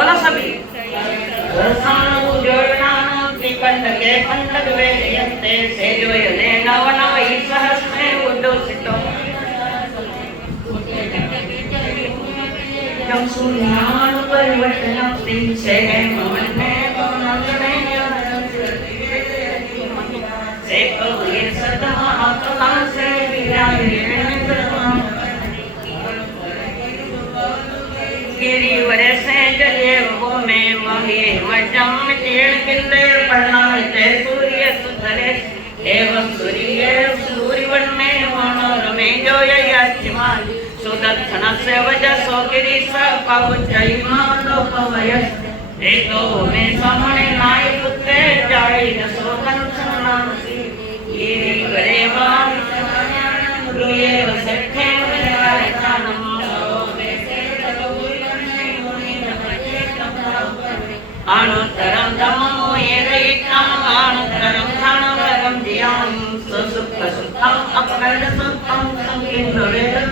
बोलो सभी रसाणु जोड़नानु त्रिकंडके कंडकवे यन्ते सेजोयने नव नव सहस्रे उद्दोषितो जब सूर्यानु परिवर्तनं से ममने मनने से कौये सदा आत्मा से विराजे गिरिवर से जले वो में महे मजम तेल किंदे प्रणाते सूर्य सुधरे एवं सूर्य सूर्यवन में मनोरमे जो यज्ञमान सुदर्शन से वजसो गिरि सपवचै मानो पवयस एतो में समणे नाय पुत्रे जाय सो कंसनासी गिरिवरे वान रुये वसखे विराजनम अनुत्तरं धम्मो येदैकं अनुत्तरं धनवरं धियां सुसुखं अपरसुखं संकीर्णवेदं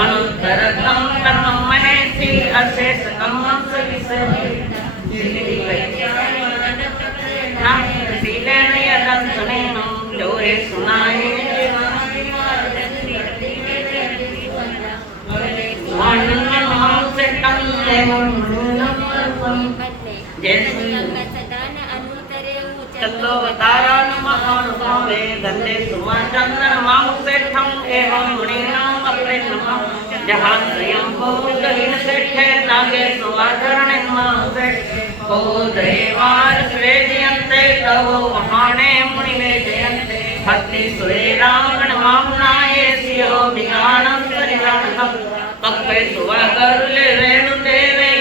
अनुत्तरं कर्मं महेशि अशेषकं सविसे शीलेन यदंसनेन लोरे सुनाय चंदोवतारान महानुभावे दंडे सुमाचंद्रन मामुसेठं एवं मुनीनाम अपने नमः जहाँ स्वयं बोधहीन सेठे नागे सुवाचरण मामुसेठ बोधेवार स्वेदियंते तवो वहाने मुनिवे जयंते भक्ति सुरेरामण मामुनाये सियो विज्ञानं परिराणं पक्के सुवागरुले रेणु देवे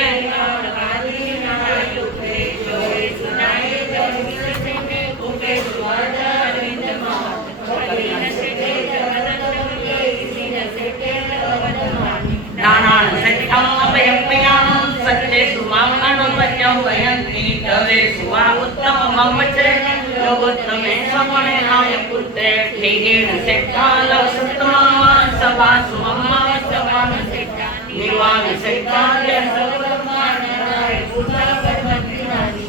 नानान सत्यम अपयपयां सत्ये सुमां अनुपत्यं वयन्ति तवे सुवा उत्तम ममचे लोकोत्तमे समणे नाय पुत्रे ठेगेन सेठाल सत्तमा सभा सुमम्मा समान सेठा निवान सेठाल सर्वमान नाय पुत्र परमतिनानि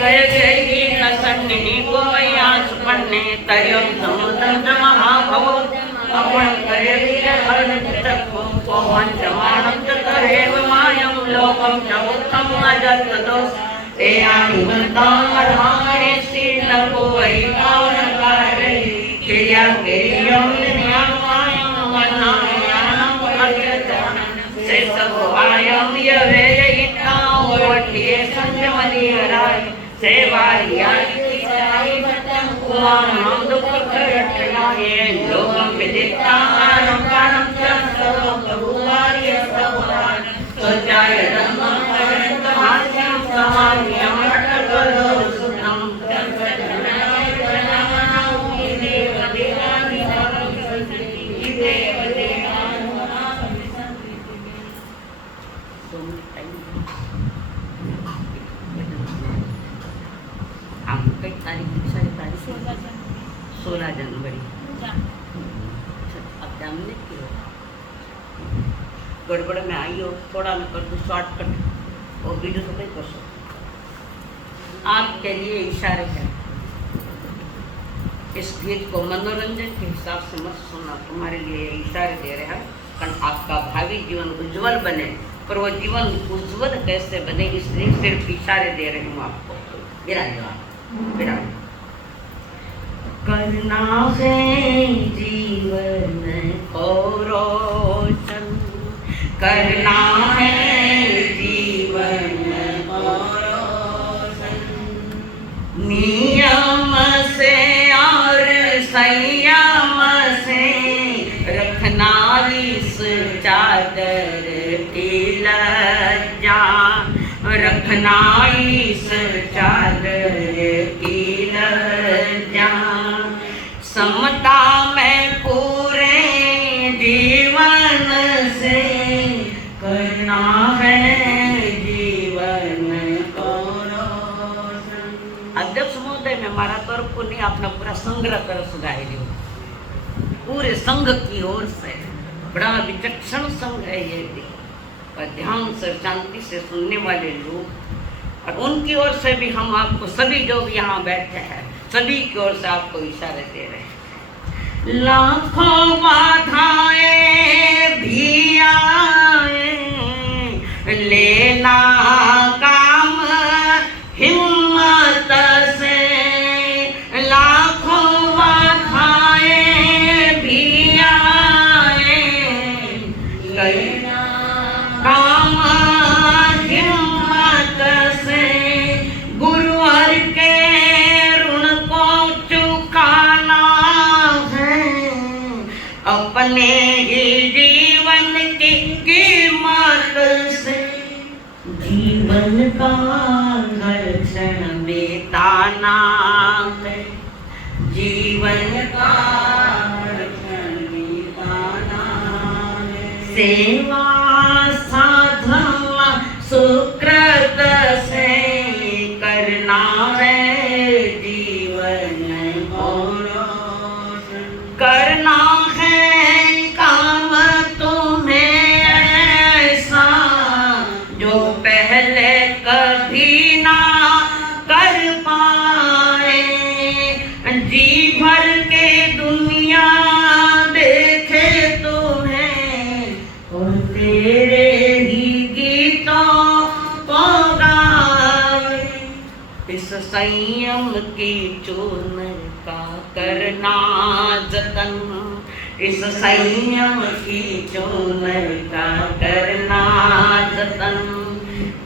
गय गई नसन्नि गोया सुपन्ने तयं समुद्रं महाभवो अपन करे वीर हरण तत्व पवन जमानं तरेव मायं लोकं च उत्तम अजत्तो ते आनिमन्तामर्हाणे श्रीनको वैकावनकारे क्रिया क्रियं नियमायं मन्नायानं अग्रजानं से सभवायं यवेयिता ओठिये संजमनिराय सेवारियानि कुमारं दुःखकरटनाये लोकं विदितानं कानं च सर्वभूमार्य सभवान् स्वजाय धर्मं परन्तमास्यं समान्यं अटकलो सुतं तत्सजनाय प्रणामो देव देवानि सर्वसंसति देव देवानि हम कई तारीख 16 जनवरी अब जानने की गड़बड़ में आई हो थोड़ा मैं कर दूँ शॉर्टकट और वीडियो तो नहीं कर सकते आपके लिए इशारे हैं इस गीत को मनोरंजन के हिसाब से मत सुनना तुम्हारे लिए इशारे दे रहे हैं कारण आपका भावी जीवन उज्जवल बने पर वो जीवन उज्जवल कैसे बने इसलिए सिर्फ इशारे दे रही हूँ आपको विराज करना है जीवन को रोशन करना है जीवन को रोशन नियम से और संयम से रखना इस चादर की लज्जा रखना इस चादर की लज्जा समता में पूरे जीवन से करना है जीवन को रोशन। अध्यक्ष महोदय मैं मारा तरफ को नहीं अपना पूरा संग्रह कर सुधाई लियो पूरे संघ की ओर से बड़ा विचक्षण संघ है ये भी आपका ध्यान से शांति से सुनने वाले लोग, और उनकी ओर से भी हम आपको सभी जो भी यहाँ बैठे हैं सभी की ओर से आपको इशारे दे रहे हैं। लाखों बाधाएं भी आए, लेना काम हिम्मत से। लाखों बाधाएं भी आए, लेना काम हिम्मत से। गुरुवर के ऋण को चुकाना है, अपने ही जीवन की कीमत से। जीवन का हर क्षण बिताना है, जीवन का हर क्षण बिताना है। सेवा साधना सुकृत से करना है, जीवन और करना है काम तुम्हें ऐसा जो पहले कभी ना कर पाए। जी भर के दुनिया देखे तुम्हें और तेरे ही गीतों को गाए। इस संयम की चूर्ण का करना जतन, इस संयम की चूर्ण का करना जतन।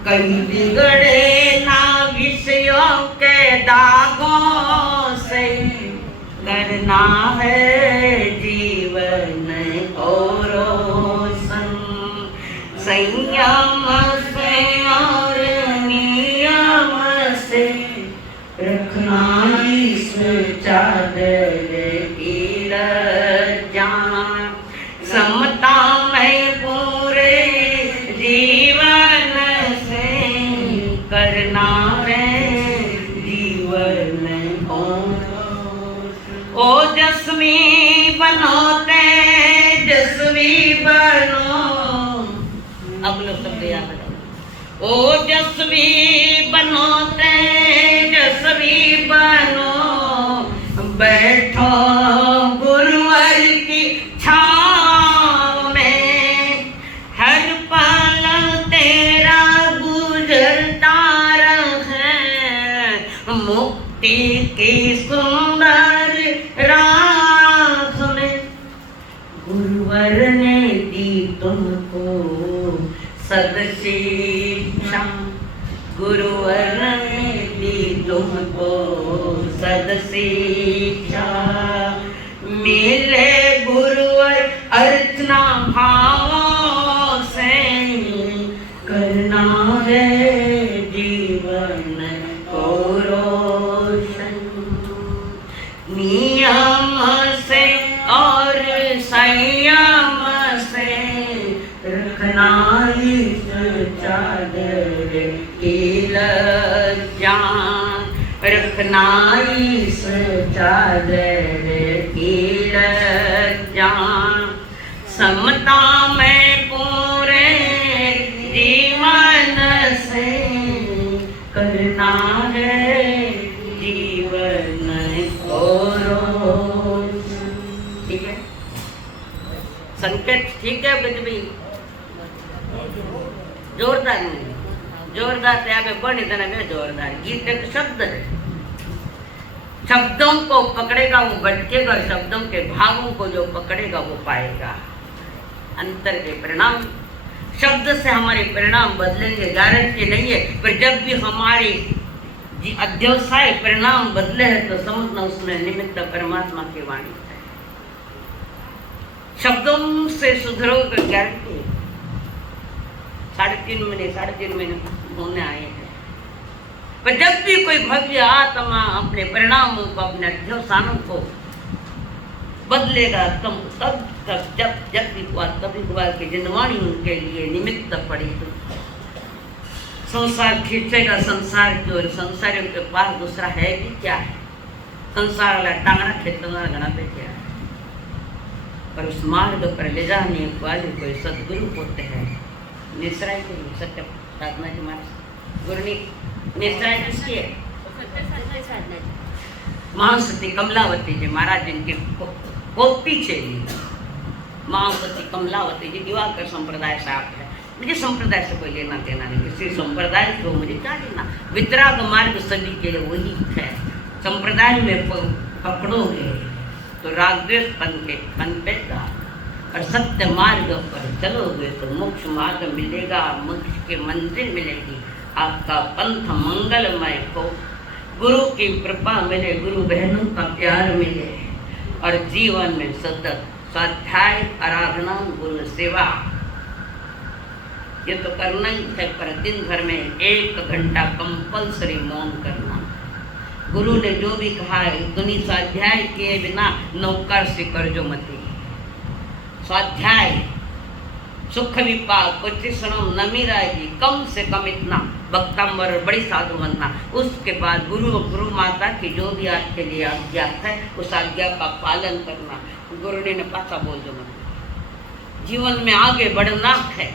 कहीं बिगड़े ना विषयों के दागों से, करना है जीवन और रोशन। संयम से और नियम से रखना इस चादर की रजा। समता में पूरे जीवन से करना है जीवन ओजस्वी बनो, तेजस्वी बनो। अब लोग सब याद करो। ओजस्वी बनो, तेजस्वी बनो। बैठो गुरुवर की छाँव में, हर पल तेरा गुजरता रहे। मुक्ति की सुंदर राह में गुरुवर ने दी तुमको सदशिक्षा। गुरुवर ने दी तुमको सदशिक्षा। मिले गुरुवर अर्चना भावों से, करना है जीवन को रोशन। नियम से और संयम से रखना इस चादर की लज्जा। रखना इस चादर की लज्जा। समता में पूरे जीवन से करना है जीवन और रोशन। ठीक है, संकेत ठीक है भाई, जोरदार नहीं, जोरदार से आगे बढ़ने देना में जोरदार। गीत एक शब्द है, शब्दों को पकड़ेगा वो भटकेगा, शब्दों के भावों को जो पकड़ेगा वो पाएगा अंतर के परिणाम। शब्द से हमारे परिणाम बदलेंगे गारंटी नहीं है, पर जब भी हमारे अध्यवसाय परिणाम बदले हैं तो समझना उसमें निमित्त परमात्मा की वाणी है। शब्दों से सुधरोगे गारंटी। 3.5 महीने होने आए हैं, पर जब भी कोई भव्य आत्मा अपने परिणामों को, अपने अध्यवसानों को बदलेगा तब तक जब भी हुआ तभी हुआ कि जिनवाणी उनके लिए निमित्त पड़ी। तो संसार खींचेगा संसार की ओर। संसारियों के पास दूसरा है भी क्या है? संसार वाला टांगना खेतों गणा पे क्या है? पर उस मार्ग पर ले जाने वाले कोई सदगुरु होते हैं, निसराय के सत्य साधना जी महाराज गुरुनी निसराय किसकी है? महासती कमलावती जी महाराज जिनके पोती છે महासती कमलावती जी दिवाकर संप्रदाय से आप है। मुझे संप्रदाय से कोई लेना देना नहीं, किसी संप्रदाय को मुझे क्या लेना। वितराग मार्ग सभी के लिए वही है। संप्रदाय में पकड़ोगे तो रागद्वेष पनपेगा और सत्य मार्ग पर चलोगे तो मोक्ष मार्ग मिलेगा, मोक्ष की मंजिल मिलेगी, आपका पंथ मंगलमय हो, गुरु की कृपा मिले, गुरु बहनों का प्यार मिले और जीवन में सतत स्वाध्याय आराधना गुरु सेवा ये तो करना ही है। पर दिन भर में 1 घंटा कंपल्सरी मौन करना। गुरु ने जो भी कहा है उतनी स्वाध्याय किए बिना नौकर से कर्जो मती। स्वाध्याय सुख विपाक कुचिष्णम नमिराएगी, कम से कम इतना भक्तंबर बड़ी साधु बनना। उसके बाद गुरु माता की जो भी आपके लिए आज्ञा है उस आज्ञा का पालन करना। गुरु ने पासा बोल दो मत। जीवन में आगे बढ़ना है,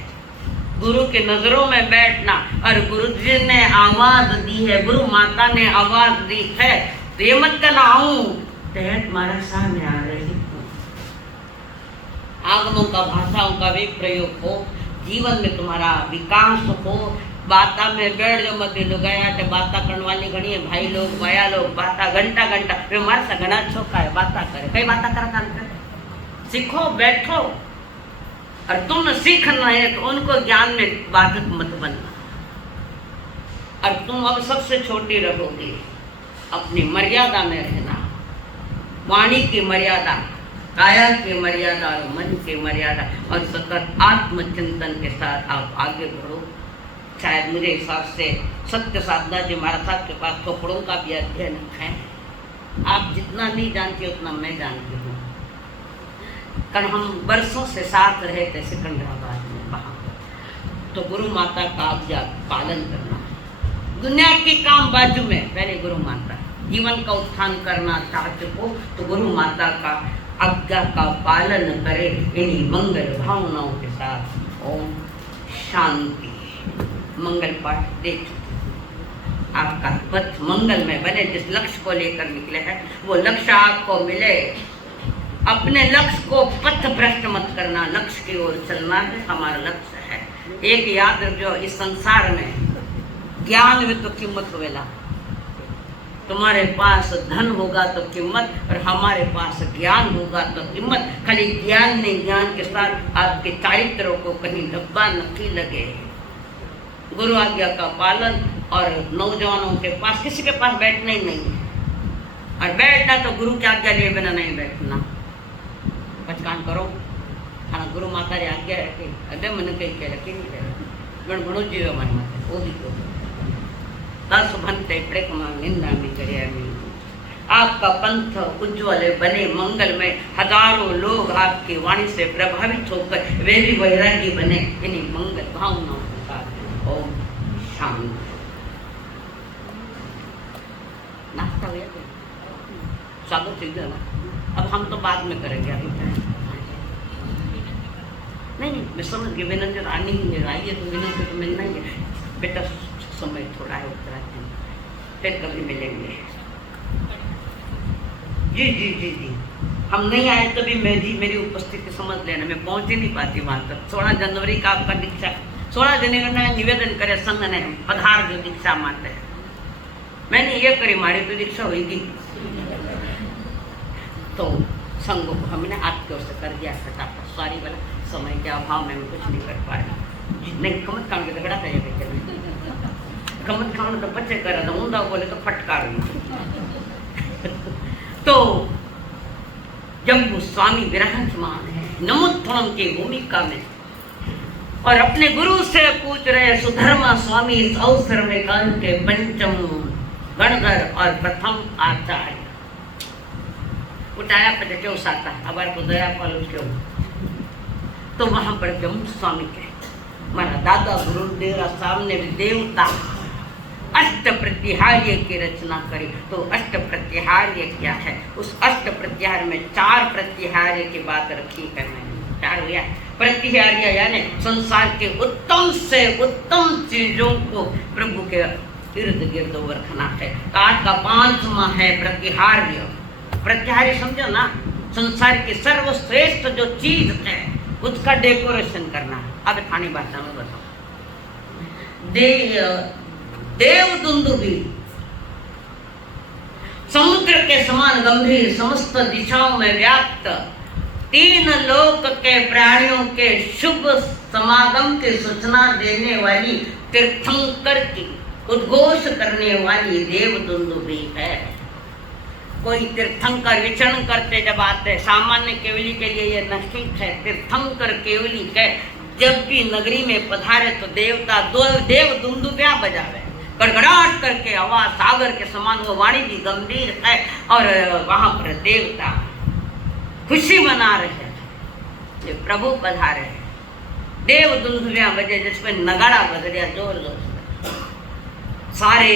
गुरु के नजरों में बैठना और गुरु जी ने आवाज दी है, गुरु माता ने आवाज दी है तो ये मत करना आऊं तहत मारा सामने आ रही हूँ। आगमों का भाषाओं का भी प्रयोग हो, जीवन में तुम्हारा विकास हो। बाता में बैठ जो मत लो गया थे बाता करने वाली घड़ी है भाई लोग भया लोग बाता घंटा घंटा वे मार सा घना छोका है बाता करे कई बाता करा काम करे। सीखो बैठो और तुम सीखना है तो उनको ज्ञान में बाधक मत बनना। और तुम अब सबसे छोटी रहोगी, अपनी मर्यादा में रहना। वाणी की मर्यादा, काया की मर्यादा और मन की मर्यादा और सतत आत्मचिंतन के साथ आप आगे बढ़ो। शायद मुझे हिसाब से सत्य साधना जी महाराज साहब के पास थोपड़ों का भी अध्ययन है। आप जितना नहीं जानती उतना मैं जानती हूँ, कारण हम वर्षों से साथ रहे थे सिकंदराबाद में वहाँ। तो गुरु माता का आज्ञा पालन करना, दुनिया के काम बाजू में पहले गुरु माता। जीवन का उत्थान करना चाहते हो तो गुरु माता का आज्ञा का पालन करे इन्हीं मंगल भावनाओं के साथ। ओम शांति। मंगल पाठ देख आपका पथ मंगल में बने। जिस लक्ष्य को लेकर निकले हैं वो लक्ष्य आपको मिले। अपने लक्ष्य को पथ भ्रष्ट मत करना, लक्ष्य की ओर चलना है हमारा लक्ष्य है। एक याद रखो, इस संसार में ज्ञान में तो कीमत होवेला। तुम्हारे पास धन होगा तो कीमत और हमारे पास ज्ञान होगा तो कीमत। खाली ज्ञान नहीं, ज्ञान के साथ आपके चारित्रों को कहीं डब्बा नहीं लगे। गुरु आज्ञा का पालन और नौजवानों के पास किसी के पास बैठना ही नहीं है। और बैठना तो गुरु की आज्ञा लिए बिना नहीं बैठना। पचकान करो हाँ गुरु माता री आज्ञा रखी अदे मन कई कह रखी नहीं कह गण गुणो जीव मन माते वो भी को दस भंते प्रेम निंदा नहीं करे। आपका पंथ उज्ज्वल बने मंगल में, हजारों लोग आपकी वाणी से प्रभावित होकर वे भी वैरागी बने इन्हीं मंगल भावनाओं के साथ। ओम शांति। नाश्ता हो गया स्वागत ठीक है ना। अब हम तो बाद में करेंगे, अभी नहीं मैं समझ गई। विनंती आनी ही नहीं आई है तो विनंती तो मिलना ही है बेटा। समय थोड़ा है उत्तराखंड, फिर कभी मिलेंगे। जी जी जी जी हम नहीं आए तो भी मेरी उपस्थिति समझ लेना। मैं पहुंच ही नहीं पाती वहाँ तक। 16 जनवरी का आपका दीक्षा 16 जनवरी ने निवेदन करे संघ ने पधार जो दीक्षा माते मैंने ये करी मारी तो दीक्षा होगी। तो संघ को हमने आपके ओर से कर दिया फटाफट। सॉरी वाला समय के अभाव में कुछ नहीं कर पाया। नहीं कमत काम के झगड़ा था ये कमत खाना तो बच्चे कर रहा ऊंधा बोले तो फटकार। तो जब वो स्वामी विराजमान है नमोत्थम की भूमिका में और अपने गुरु से पूछ रहे सुधर्मा स्वामी इस अवसर में काल के पंचम गणधर और प्रथम आचार्य उठाया पर क्यों साता अब तो दया पालो क्यों। तो वहां पर जम स्वामी के हमारा दादा गुरुदेव सामने भी देवता अष्ट प्रत्याहार्य की रचना करी। तो अष्ट प्रत्याहार्य क्या है? उस अष्ट प्रत्याहार में 4 प्रत्याहार्य की बात रखी है मैंने। 4 हुआ प्रतिहार्य यानी संसार के उत्तम से उत्तम चीजों को प्रभु के इर्द गिर्द रखना है। तो आज का 5वां है प्रतिहार्य। प्रतिहार्य समझो ना, संसार की सर्वश्रेष्ठ जो चीज है उसका डेकोरेशन करना है। अब खानी भाषा में बताओ, देव दुंदुभी समुद्र के समान गंभीर समस्त दिशाओं में व्याप्त 3 लोक के प्राणियों के शुभ समागम की सूचना देने वाली तीर्थंकर की उद्घोष करने वाली देव दुंदुभी है। कोई तीर्थंकर विचरण करते जब आते, सामान्य केवली के लिए ये नष्टिक है। तीर्थंकर केवली के जब भी नगरी में पधारे तो देवता देव दुंदुभियां बजावे, गड़गड़ाहट करके आवाज सागर के समान वो वाणी भी गंभीर है। और वहां पर देवता खुशी मना रहे हैं, ये प्रभु पधारे हैं। देव दुंदुभियां बजे जिसमें नगाड़ा बज गया जोर जोर से। सारे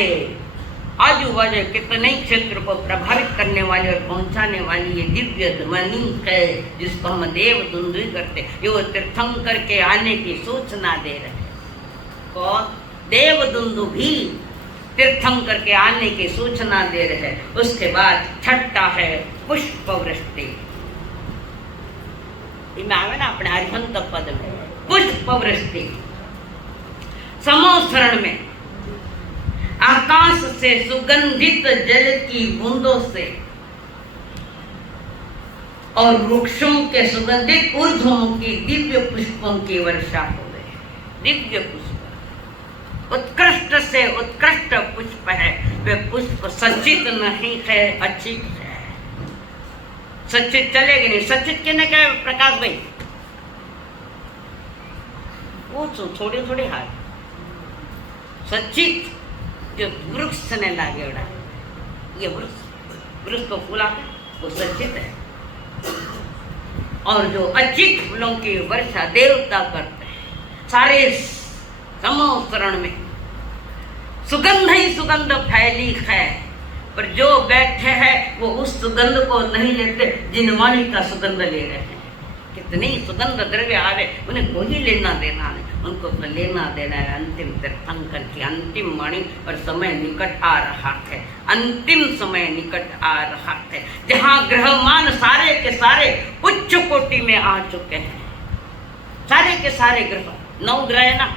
आजू बाजू कितने क्षेत्र को प्रभावित करने वाली और पहुंचाने वाली ये दिव्य ध्वनि है जिसको हम देव दुंदुभी करते। ये वो तीर्थंकर के आने की सूचना दे रहे हैं। कौन? देव दुंदुभी तीर्थंकर के आने की सूचना दे रहे हैं। उसके बाद छठा है पुष्प वृष्टि। इनमें आवे ना अपने अरिहंत पद में पुष्प वृष्टि। समोसरण में आकाश से सुगंधित जल की बूंदों से और वृक्षों के सुगंधित ऊर्ध्वमुखी दिव्य पुष्पों की वर्षा हो गई। दिव्य पुष्प उत्कृष्ट से उत्कृष्ट पुष्प है। वे पुष्प सचित नहीं है, अचित है। सचित चलेगी नहीं। सचित के ने क्या प्रकाश भाई वो थोड़ी थोड़ी हाथ सचित जो वृक्ष ने लागे उड़ा, ये वृक्ष को फूला वो सचित है। और जो अचित फूलों की वर्षा देवता करते हैं। सारे समोसरण में सुगंध ही सुगंध फैली है, पर जो बैठे हैं वो उस सुगंध को नहीं लेते जिन वाणी का सुगंध ले रहे हैं। कितनी सुगंध द्रव्य आवे उन्हें कोई लेना देना नहीं। उनको तो लेना देना है अंतिम तीर्थंकर की अंतिम वाणी। और समय निकट आ रहा है, अंतिम समय निकट आ रहा है जहाँ ग्रहमान सारे के सारे उच्च कोटि में आ चुके हैं। सारे के सारे ग्रह 9 ग्रह है ना,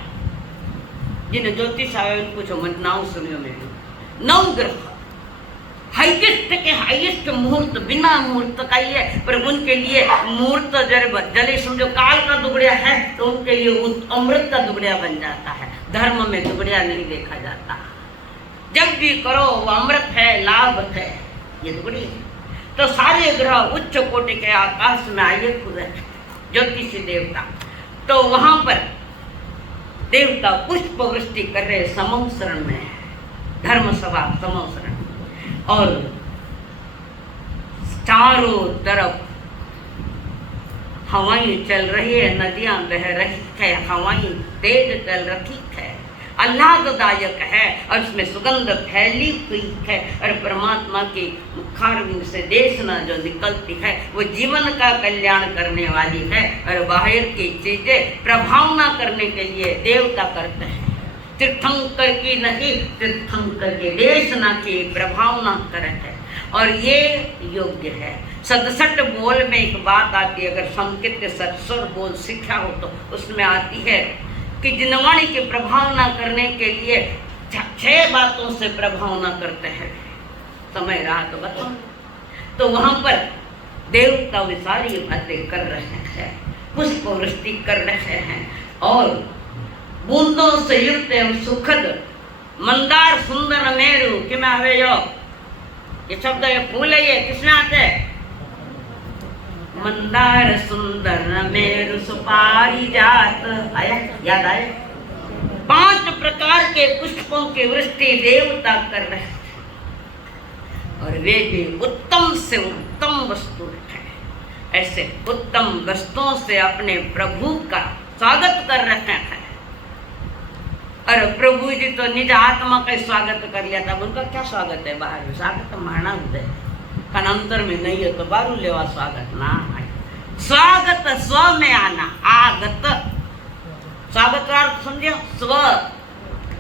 जिन्हें ज्योतिष आवे पूछो मत नाम सुनियो मेरी। 9 ग्रह हाईएस्ट के हाईएस्ट मुहूर्त बिना मुहूर्त का ही है, पर उनके लिए मुहूर्त जले समझो काल का दुगड़िया है तो उनके लिए अमृत का दुगड़िया बन जाता है। धर्म में दुगड़िया नहीं देखा जाता। जब भी करो वो अमृत है, लाभ है, ये दुगड़ी है। तो सारे ग्रह उच्च कोटि के आकाश में आए खुले ज्योतिषी देवता। तो वहां पर देवता पुष्प वृष्टि कर रहे समोसरण में, धर्म सभा समोसरण। और चारों तरफ हवाएं चल रही है, नदियां बह रही है, हवाएं तेज चल रही है, आह्लाददायक है और उसमें सुगंध फैली हुई है। और परमात्मा की मुखारविंद से देशना जो निकलती है वो जीवन का कल्याण करने वाली है। और बाहर की चीजें प्रभावना करने के लिए देवता करते हैं। तीर्थंकर की नहीं, तीर्थंकर के देशना की प्रभावना करते हैं। और ये योग्य है। 67 बोल में एक बात आती है, अगर संकेत के 67 बोल सीखा हो तो उसमें आती है कि जिनवाणी की प्रभावना करने के लिए 6 बातों से प्रभावना करते हैं। समय रहा तो बताओ। तो वहां पर देवता वे सारी बातें कर रहे हैं, पुष्प वृष्टि कर रहे हैं और बूंदों से युक्त एवं सुखद मंदार सुंदर मेरु कि मैं आवे ये शब्द ये फूल है, ये किसमें आते हैं? मंदार सुंदर मेरु सुपारी जात। आया याद आया? 5 प्रकार के पुष्पों की वृष्टि देवता कर रहे हैं और वे भी उत्तम से उत्तम वस्तु है। ऐसे उत्तम वस्तुओं से अपने प्रभु का स्वागत कर रहे हैं। और प्रभु जी तो निज आत्मा का स्वागत कर लिया था। उनका क्या स्वागत है? बाहर स्वागत माना होता है, कान अंतर में नहीं है तो बारू लेवा स्वागत ना है। स्वागत स्व में आना, आगत स्वागत का अर्थ समझे, स्व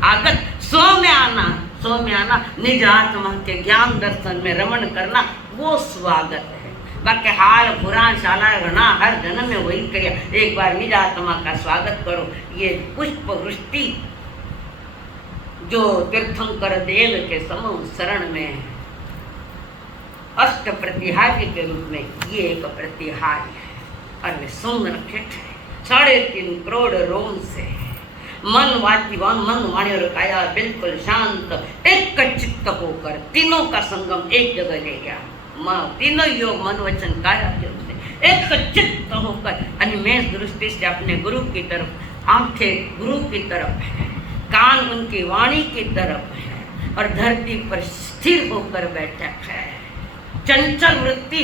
आगत, स्व में आना, स्व में आना, निज आत्मा के ज्ञान दर्शन में रमण करना, वो स्वागत है। बाकी हाल पुराण शाला घना हर जन्म में वही करिया, एक बार निज आत्मा का स्वागत करो। ये पुष्प वृष्टि जो तीर्थंकर देव के समूह शरण में अष्ट प्रतिहार्य के रूप में ये एक प्रतिहार्य है। और वे संरक्षित है 3.5 करोड़ रोम से, मन वाचिवान मन वाणी और काया बिल्कुल शांत एक चित्त होकर तीनों का संगम एक जगह ले गया। तीनों योग मन वचन काया से एक चित्त होकर अनिमेष दृष्टि से अपने गुरु की तरफ, आंखें गुरु की तरफ है, कान उनकी वाणी की तरफ है और धरती पर स्थिर होकर बैठक है। चंचल वृत्ति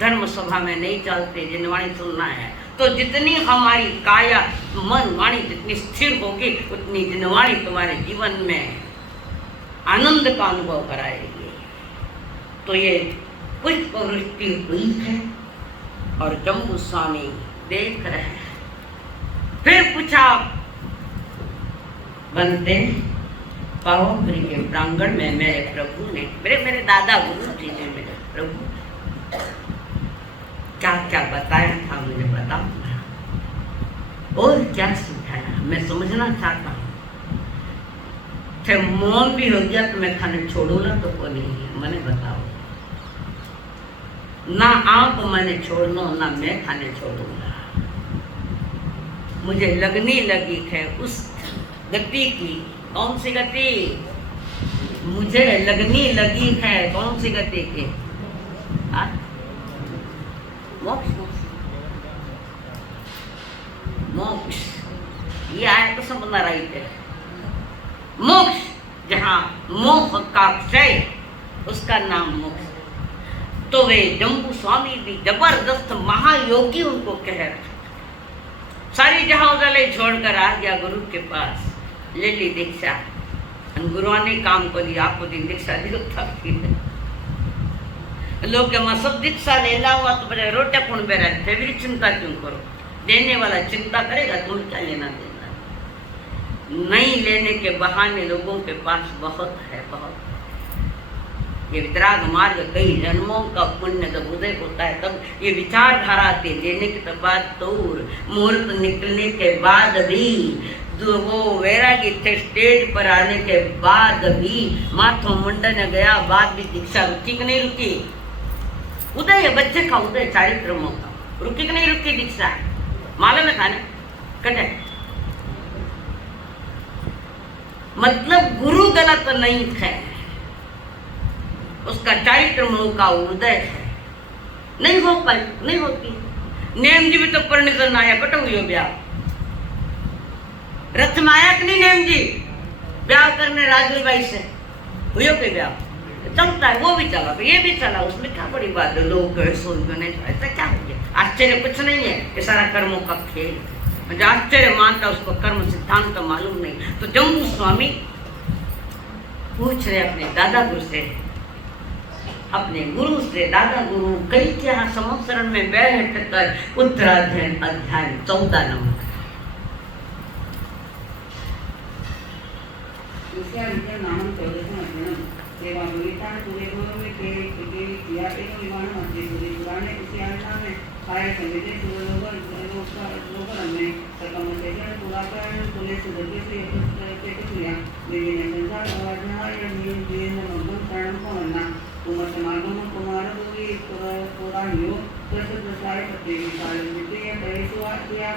धर्म सभा में नहीं चलते, जिनवाणी सुनना है तो जितनी हमारी काया मन वाणी जितनी स्थिर होगी उतनी जिनवाणी तुम्हारे जीवन में आनंद का अनुभव कराएगी। तो ये पुष्प वृष्टि हुई है और जम्बू स्वामी देख रहे हैं। फिर पूछा, बनते पावन के प्रांगण में मेरे प्रभु ने, मेरे दादा गुरु जी ने मेरे प्रभु क्या क्या बताया था मुझे बताओ और क्या सिखाया, मैं समझना चाहता हूँ। मौन भी हो गया तो मैं खाने छोड़ूंगा तो को नहीं, मैंने बताओ ना आप मैंने छोड़ना ना मैं खाने छोड़ूंगा। मुझे लगनी लगी है उस गति की, कौन सी गति मुझे लगनी लगी है, कौन सी गति की, मोक्ष। मोक्ष ये आया तो सब बना रही थे। मोक्ष जहाँ मोह का क्षय उसका नाम मोक्ष। तो वे जम्बू स्वामी भी जबरदस्त महायोगी उनको कह रहे, सारी जहां उदले छोड़कर आ गया गुरु के पास, ले ली दीक्षा। गुरुआ ने काम को लिया, आपको दिन दीक्षा दी था लोग के सब दीक्षा ले ला हुआ तो बजाय रोटे कौन बेरा थे, भी चिंता क्यों करो, देने वाला चिंता करेगा, तुम क्या लेना देना। नहीं लेने के बहाने लोगों के पास बहुत है, बहुत। ये वितराग मार्ग कई जन्मों का पुण्य जब उदय होता है तब ये विचारधारा आती है। लेने के बाद दूर मुहूर्त निकलने के बाद भी वो वैरागी थे, स्टेज पर आने के बाद भी माथो मुंडन गया, बाद भी दीक्षा रुकी कि नहीं रुकी। उदय है बच्चे का उदय चारित्रमों का, रुकी कि नहीं रुकी दीक्षा, मालूम है खाने कटे। मतलब गुरु गलत नहीं है, उसका चारित्रमों का उदय है, नहीं हो पाई, नहीं होती। नेम जी भी तो परिणित आया कटो हुई ब्याह, रथ में आया कि नहीं नेम जी ब्याह करने राजू भाई से हुई कोई ब्याह चलता है, वो भी चला ये भी चला, उसमें क्या बड़ी बात है। लोग नहीं ऐसा क्या हो गया, आश्चर्य कुछ नहीं है, ये सारा कर्मों का खेल है। जो आश्चर्य मानता उसको कर्म सिद्धांत का मालूम नहीं। तो जम्बू स्वामी पूछ रहे अपने दादा गुरु से, अपने गुरु से, दादा गुरु कई के यहाँ संवत्सरण में बैठ कर उत्तराध्ययन अध्याय 14 नंबर सेवा मिलिता पूरे पूर्व में के किया एक विमान मध्य पूरे पुराने उसी आशा में पाए संगीत लोग में सकमसेशन पूरा कर पुलिस सुधरते से किया विभिन्न संसार आवाज़ या जीवन मंगल शरण को अन्ना कुमार समागम कुमार होगी पूरा न्यू प्रसिद्ध प्रसार प्रतिवी काल विद्या परिसुआ किया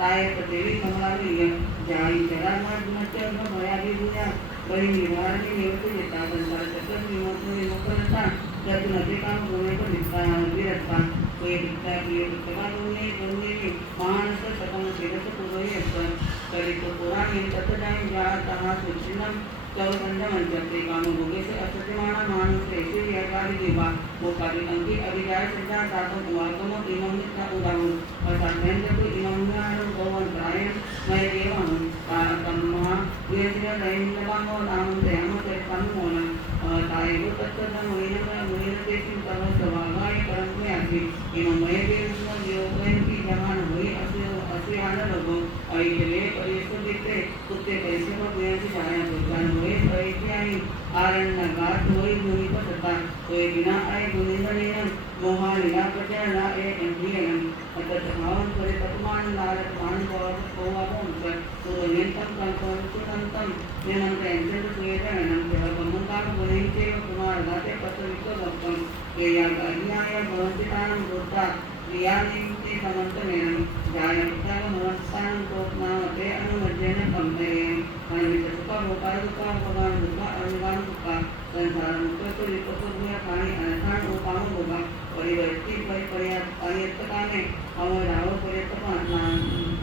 राय प्रतिवी कमला में जाई जरा मध्य भया भी दुनिया बड़ी निवारण की निवृत्ति देता संसार चक्कर विमुक्तता जब नदी काम होने को दिखता है विरता कोई दिखता है ये दिखता होने होने मानस सकम सिरस पूरी है करी तो पुराण इन तत्व टाइम जा तहां सुचिनम चौकंडा मंजते काम भोगे से असत्यमाना मानस ऐसे व्यापारी देवा वो कार्य अंकी अभिजाय संजा तातो कुमारगम इमम का उदाहरण और साधन को इमम ना गौवन प्रायण मैं देवा कम्मा ये सिरा लाइन लगाओ नाम से हम से कन्मोना ताइगो तत्व मोहिना देश तव सवागाय कर्म में आदि इमम मैं देव योग लोगों अइले परिसर देते कुत्ते पैसे पर गुयाची छाया दुकान होए अइले आई आरण्य घाट होए भूमि पर सता होए बिना आए गुनिंदनीय मोहा लीला पटना ए एंडियन अतत भावन करे तपमान नारद मान गौर कोवापम कर तो नियंतम कंसंतम नियंत्र एंजल सुएदनम देव गमनकार गुणिंचे कुमार गाते पत्र विश्वभक्तम ये या अन्याय भवन्तितानं बुद्धा क्रियानिमित्ते समन्तमेनं जायन्तां मनस्तानं कोपनामते अनुमज्जेन कम्पेयं अनविचसुका भोपालुका भगवान दुःखा अनुगान सुखा संसार मुक्तो विपसुभ्य काणी अनथान उपाम भोगा परिवर्ती परियत्तकाने अमराव परियत्तका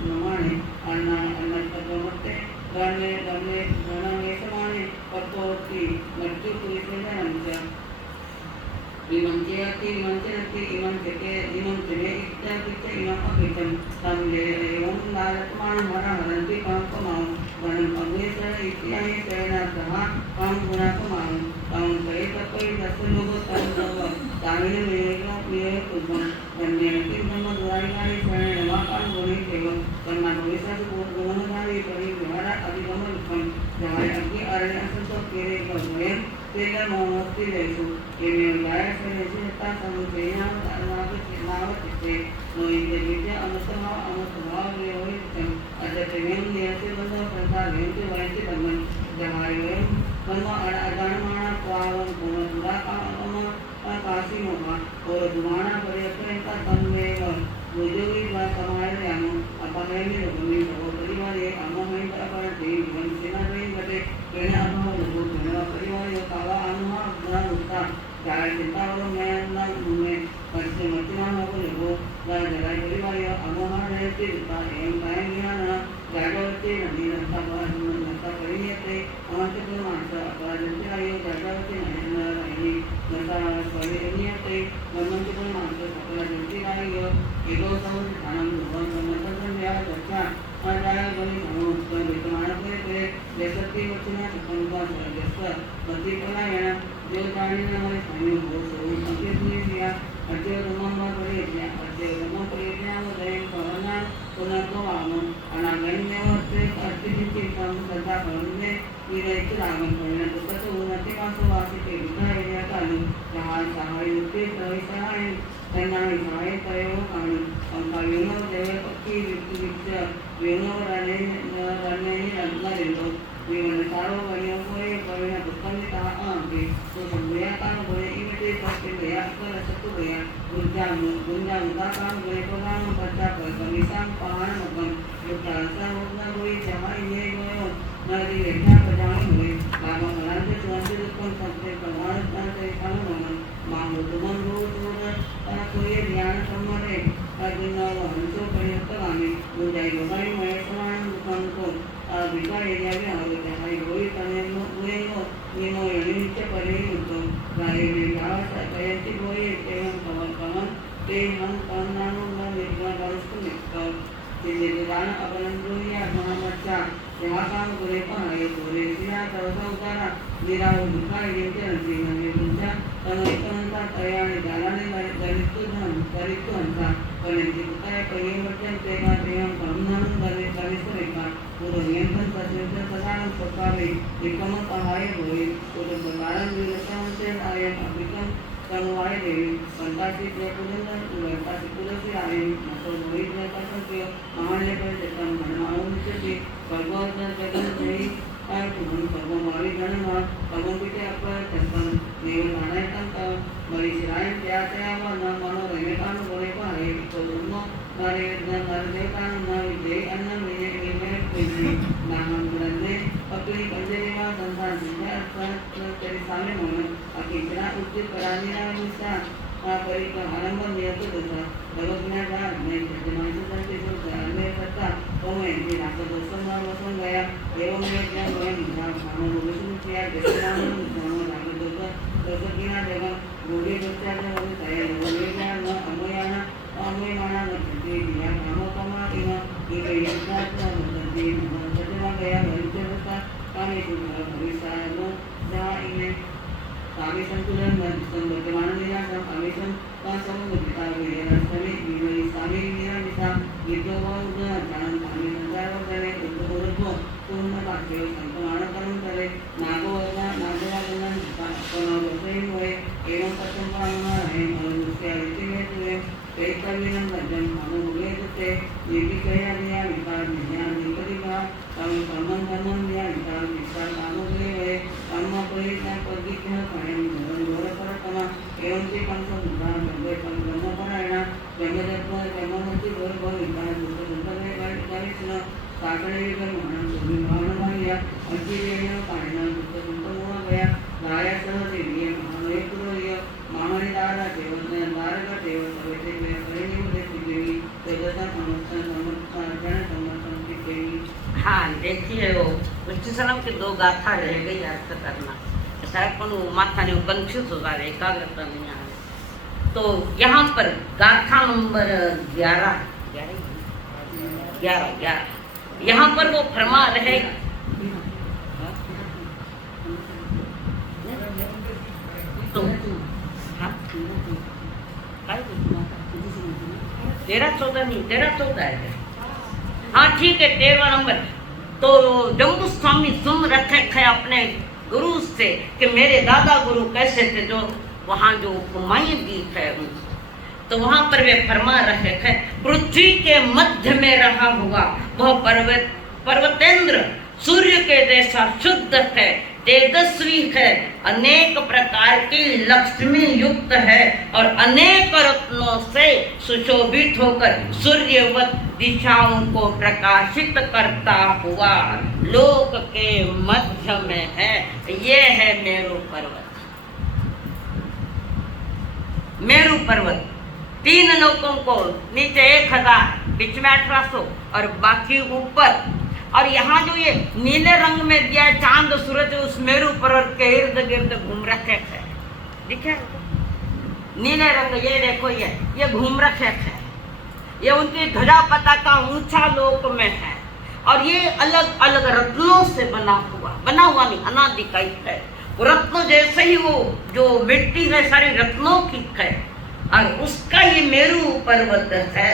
नमाने अन्नतत्वमत्ते गणे गणवेशमाने पत्तोर्ति मृत्यु पुलिसेनंच इमं चेति इमं चके इमं चमे इत्यादित्य इमं अपिचं तमले एवं नारत्मान हरन्ति कामकमां वनं अग्नेसर इत्यादि सेनातः काम गुणाकमां तं कयतपै दशलोक तन्नव तामिन मेनो प्रिय कुसुम वन्यन्ति ब्रह्म द्वारिकानि शरणमा काम गुणे सेव तन्ना भविष्यत् गुणगारी परिविहार अधिगमनकं जहाय अग्नि अरण्य असंतो केरे गवयं तेल मोहस्ति लेसु एवं गाय सेता समुचेना नावतिते नोइते विद्या अमतभाव लेवैतं अजतेमें नियते बंधो संसार लेंते वैते धम्मं जहाय वयं ब्रह्म अजानमाना पावं गुणदुरा काशी मोहा और दुमाना पर्यटनता तन्मेव मुजोगी वा समाययामो अपमेनि रुगमि भव परिवारे अममें अपन जीवन सेना रें गते केना अभाव रुगो केना परिवारे कावा अनुमा गुणा उत्ता जाय चिंतावरो मैं ना मुमे पश्चिम मतिना हो लेगो जगाय परिवारे अमोहा रहते उत्ता एवं काय ज्ञान जागवते नदी नता परियते अमंत मानस अपराजते आयो जागवते नयन नता परियते मनंत मानस अपराजते आयो एगो सम ध्यानं भवन समर्थन व्या चर्चा आजाय गली समोत्तर विद्यमान करे देशती वचना संकल्प जस प्रतिपलायन जो जाणीने हमारे स्वामी हो सो संकेत ने दिया अजय रमंबा करे दिया अजय रमंबा करे दिया दय भवना पुनर्को आमो अनागण्य वर्ते अर्थिति काम सदा भवने विरहित रागम करने तो तो उन्नति वासो वासी के विधा एरिया कालू जहां सहाय युक्ति प्रविसहाय तन्नाई सहाय तयो काणु अंका विनो देव पक्की विक्ष विनो रने नरेंद्र विवन सारो वनियो कोए कविना दुखंदि ता आंके तो संभया कान बोले इमिते पक्के गया कर सतु गया गुंजा मुदा काम गए प्रोग्राम पच्चा कर कमिसान पहाड़ मगम युक्ता सा होना कोई जहां ये गयो नदी रेखा प्रजान हुए बाबा मनाते सुवंते दुखन सबसे प्रमाण करते कानून मांगो तुमन रो कोई ध्यान सम्मरे अर्जुना हंसो पर्यंतगामी उदय गोगाई महेशमान दुकान को विका एरिया में आगे हाई गोई तनेनो उएनो निमो यनिच परिणुतो गाय में गावस कयति गोई एवं कमन ते हम कामनानो न निर्गुण करस्तु निक्का तिने दान अबनंदुनिया महामच्चा यहाँ काम करे पाए तोरे सिया तरसा उतारा निराव दुखा येते अंती हमें तुमचा तनोइकनंता तयाने जालाने गरितो हंसा कनेंची कुताय परिवर्तन तेगा तेगम कमनान गरिसरेका पूर्व नियंत्रण सचिव सदान सकावे विकम पहाय होई पूर्व बलारन विरसांसे आयन अभिकम कनुवाय देवी पंतासी प्रकुलंदन उलटासी कुलसी आयन मतो होई जयकासंक्य महान्य पर चेतन धर्माउंचति भगवंतन जगन जय तुम भगवान गणना भगवान पिटे अपर चेतन नेव नारायण मरी शिराय त्याच्या न मनो रेमेकान बोले पाहे तो दुनो नारे देवतान न विजय अन्न विजय विजय कोई नाम गुणने अपनी पंजरेवा संसार विजय अर्थ तेरे सामने मन अकिंचना उच्च करानिया विसा परिक आरंभ नियत दशा भगवन्या का मैं जमाने से जो जाने सकता तो मैं जी रात दोस्तों ना वसन गया एवं मैं क्या मैं नाम विष्णु किया जैसे नाम राम दोस्तों किना जगह गोली बच्चा ने वो तय गोली ना न अमयाना अमयमाना न छे दिया नामो कमा इना ये यज्ञात न दी सजमा गया भविष्य कामे तुम्हारा भविष्य नो जा इने कामी संतुलन वर्तमान निराशम अमिशम का समुद्र पिता वीर समित विवई स्वामी निरामिता गीतो वंग जानन स्वामी नंदाव करे उद्धव पूर्ण वाक्य संतमाण करम करे नागोवना नागोवना कोना वसई होए एवं पतम प्राणना है मनुष्य रीति में तुए एकविनम भजन अनुगे ते येकी कया दिया विकार निया निकरिका तम कर्मन कर्मन दिया विकार विकार अनुगे वे कर्म परित्याग पदित्य पयम धर्म गोर परतमा एवं से पंच मुद्रा गंगे पंच परायणा जगदत्व जगमति गोर गोर विकार दुष्ट दुष्टने गायिष्ण साकळे विकर महान सुभी भावना भाग्या अंतिरेण पायना दुष्ट दुष्ट मोह गया राया सह देवी महान पुरोय महान दारा देवने दारका देव सवेते में परिणिम देवी जगता समस्त समस्त जन समस्त की देवी। हाँ देखिए वो विष्णु की दो गाथा रह गई अर्थ करना शायद वो माथा ने कंफ्यूज हो रहा है एकाग्रता नहीं आ रही। तो यहाँ पर गाथा नंबर 11 यहाँ पर वो फरमा रहे तो 13-14 नहीं 13-14 है। हाँ ठीक है 13वां नंबर। तो जम्बू स्वामी सुन रखे थे अपने गुरु से कि मेरे दादा गुरु कैसे थे, जो वहाँ जो कुमाई दीप है तो वहाँ पर वे फरमा रहे थे पृथ्वी के मध्य में रहा हुआ वह पर्वतेंद्र सूर्य के जैसा शुद्ध है, तेजस्वी है, अनेक प्रकार की लक्ष्मी युक्त है और अनेक रत्नों से सुशोभित होकर सूर्यवत दिशाओं को प्रकाशित करता हुआ लोक के मध्य में है। ये है मेरू पर्वत। मेरू पर्वत 3 लोकों को नीचे 1000 बीच में 1800 और बाकी ऊपर। और यहाँ जो ये नीले रंग में दिया चांद सूरज उस मेरू पर्वत के इर्द गिर्द घूम रखे थे, दिखे नीले रंग, ये देखो ये घूम रखे थे, ये उनकी ध्वजा पताका ऊंचा लोक में है और ये अलग अलग रत्नों से बना हुआ नहीं अनादि का है। रत्न जैसे ही वो जो मिट्टी है सारी रत्नों की है और उसका ये मेरू पर्वत है।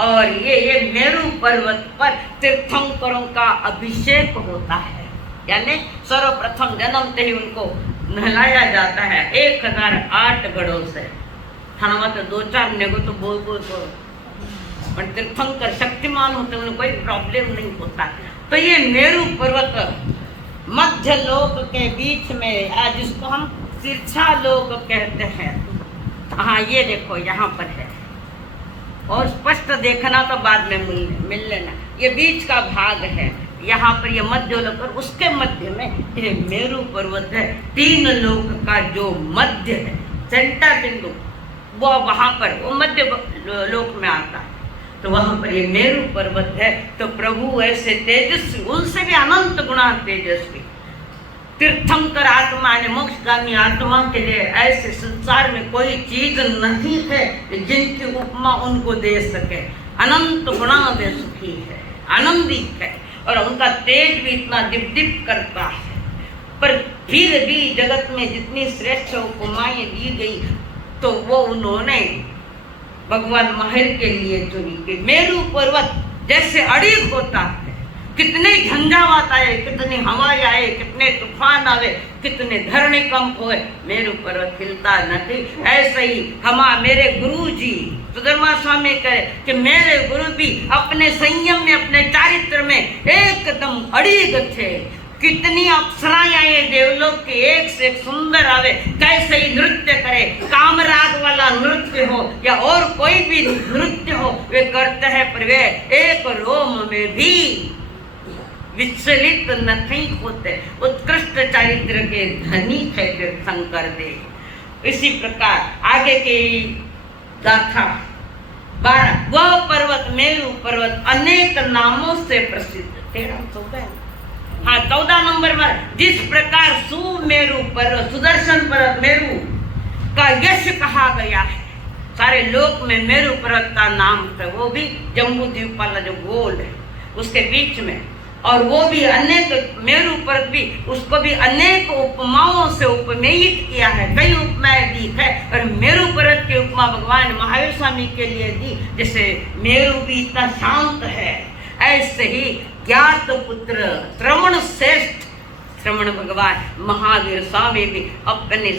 और ये मेरू पर्वत पर तीर्थंकरों का अभिषेक होता है, यानी सर्वप्रथम जन्मते ही उनको नहलाया जाता है 1008 गढ़ों से। थाना तो 2-4 नेगो तो बोल पर तीर्थंकर शक्तिमान होते उन्हें कोई प्रॉब्लम नहीं होता। तो ये मेरू पर्वत मध्य लोक के बीच में जिसको हम तिरछा लोक कहते हैं। हाँ ये देखो यहाँ पर है और स्पष्ट देखना तो बाद में मिल लेना। ये बीच का भाग है, यहाँ पर ये मध्य लोक और उसके मध्य में ये मेरू पर्वत है। 3 लोक का जो मध्य है सेंटर बिंदु वो वहाँ पर वो मध्य लोक में आता है। तो वहाँ पर ये मेरू पर्वत है। तो प्रभु ऐसे तेजस्वी, उनसे भी अनंत गुणा तेजस्वी तीर्थंकर आत्मा ने मोक्षगामी आत्मा के लिए ऐसे संसार में कोई चीज नहीं है जिनकी उपमा उनको दे सके। अनंत गुणा में सुखी है, आनंदित है और उनका तेज भी इतना दीप करता है। पर फिर भी जगत में जितनी श्रेष्ठ उपमाएं दी गई तो वो उन्होंने भगवान माहिर के लिए चुनी कि मेरू पर्वत जैसे अड़ीग होता है, कितने झंझावात आए, कितनी हवाएं आए, कितने तूफान आवे, कितने धरणी कंप हुए, मेरू पर्वत हिलता नहीं। ऐसे ही मेरे गुरु जी सुधर्मा स्वामी कहे कि मेरे गुरु भी अपने संयम में अपने चारित्र में एकदम अड़ीग थे। कितनी अप्सराएं आए देवलोक के एक से एक सुंदर आवे, कैसे ही नृत्य करे, कामराग वाला नृत्य हो या और कोई भी नृत्य हो वे करते हैं, पर वे एक रोम में भी विचलित नहीं होते। उत्कृष्ट चारित्र के धनी थे शंकर देव। इसी प्रकार आगे की गाथा 12 वह पर्वत मेरू पर्वत अनेक नामों से प्रसिद्ध। 13-14 हाँ 14 नंबर में जिस प्रकार सुमेरु पर्वत सुदर्शन पर्वत मेरू का यश कहा गया है, सारे लोक में मेरू पर्वत का नाम है। वो भी जम्बू द्वीप वाला जो गोल है उसके बीच में, और वो भी अनेक मेरू परत भी उसको भी अनेक उपमाओं से उपमेयित किया है, कई उपमाएं दी है। और मेरु पर्वत की उपमा भगवान महावीर स्वामी के लिए दी, जैसे मेरु भी इतना शांत है, ऐसे ही ज्ञात पुत्र श्रवण श्रेष्ठ श्रवण भगवान महावीर स्वामी भी अपने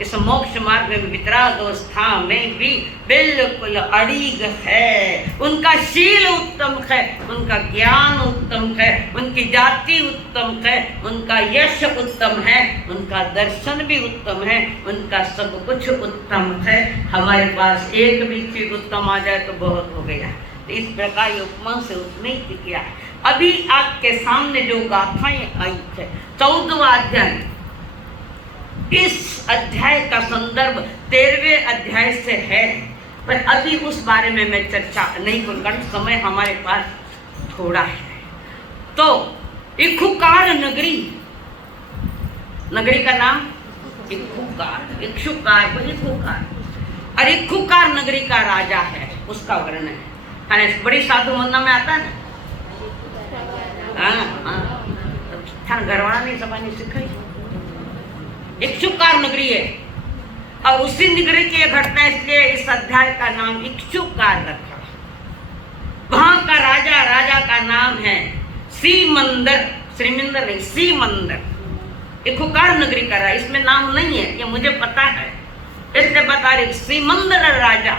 इस मोक्ष मार्ग में वितरागवस्था में भी बिल्कुल अड़िग है। उनका शील उत्तम है, उनका ज्ञान उत्तम है, उनकी जाति उत्तम है, उनका यश उत्तम है, उनका दर्शन भी उत्तम है, उनका सब कुछ उत्तम है। हमारे पास एक भी चीज उत्तम आ जाए तो बहुत हो गया। तो इस प्रकार उपमा से उसने किया है। अभी आपके सामने जो गाथाएं आई है 14वां अध्याय, इस अध्याय का संदर्भ 13वें अध्याय से है, पर अभी उस बारे में मैं चर्चा नहीं करूंगा, समय हमारे पास थोड़ा है। तो इक्षुकार नगरी, नगरी का नाम इक्षुकार, इक्षुकार को इक्षुकार, और इक्षुकार नगरी का राजा है, उसका वर्णन है। बड़ी साधु मंदा में आता है ना, घरवाला नहीं सभा नहीं सिखाई, इक्षुकार नगरी है। और उसी नगरी की घटना, इसलिए इस अध्याय का नाम इक्षुकार रखा। वहां का राजा का नाम है सीमंदर, श्रीमंदर नहीं, सीमंदर। इक्षुकार नगरी का राजा, इसमें नाम नहीं है, ये मुझे पता है, इसलिए बता रही। सीमंदर राजा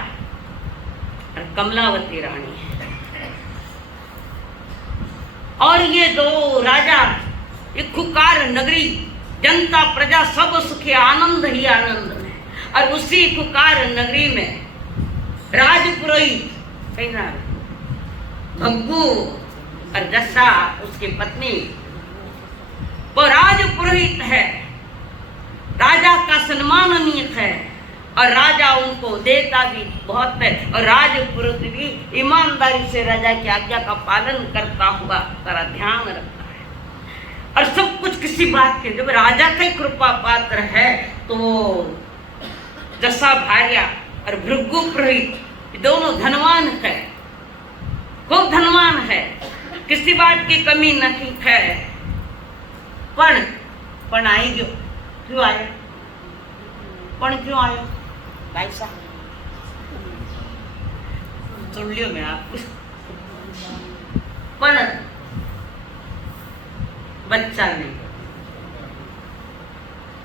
और कमलावती रानी है। और ये दो राजा, इक्षुकार नगरी, जनता प्रजा सब सुखी, आनंद ही आनंद में। और उसी इक्षुकार नगरी में राजपुरोहित भग्गू और जसा उसकी पत्नी, वो राजपुरोहित है, राजा का सम्माननीय है, और राजा उनको देता भी बहुत है। और राजपुरोहित भी ईमानदारी से राजा की आज्ञा का पालन करता हुआ सारा ध्यान रखता है। और सब कुछ किसी बात के, जब राजा का कृपा पात्र है तो जसा भार्या और भृगु पुरोहित दोनों धनवान है, खूब धनवान है, किसी बात की कमी नहीं है। पण आई क्यों आयो, पण क्यों आयो भाई साहब, सुन लियो मैं आप। पण बच्चा नहीं,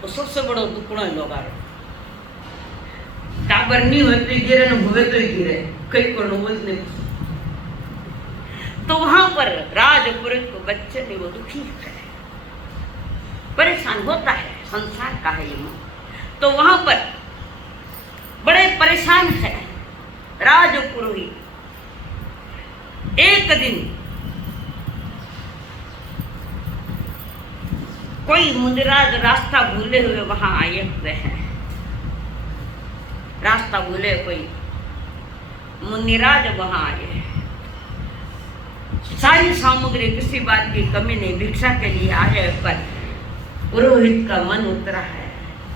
तो सबसे बड़ो दुखड़ो लोग आ रहे, टाबर नहीं होते गिरे न हुए तो ही गिरे, कई को रोज नहीं। तो वहां पर राजपुरोहित को बच्चे ने वो दुखी है, परेशान होता है, संसार का है ये मन। तो वहां पर बड़े परेशान है राजपुरोहित। एक दिन कोई मुनिराज रास्ता भूले हुए वहां आए हुए हैं, रास्ता भूले कोई मुनिराज वहां आए हैं। सारी सामग्री, किसी बात की कमी नहीं, भिक्षा के लिए आए, पर पुरोहित का मन उतरा है,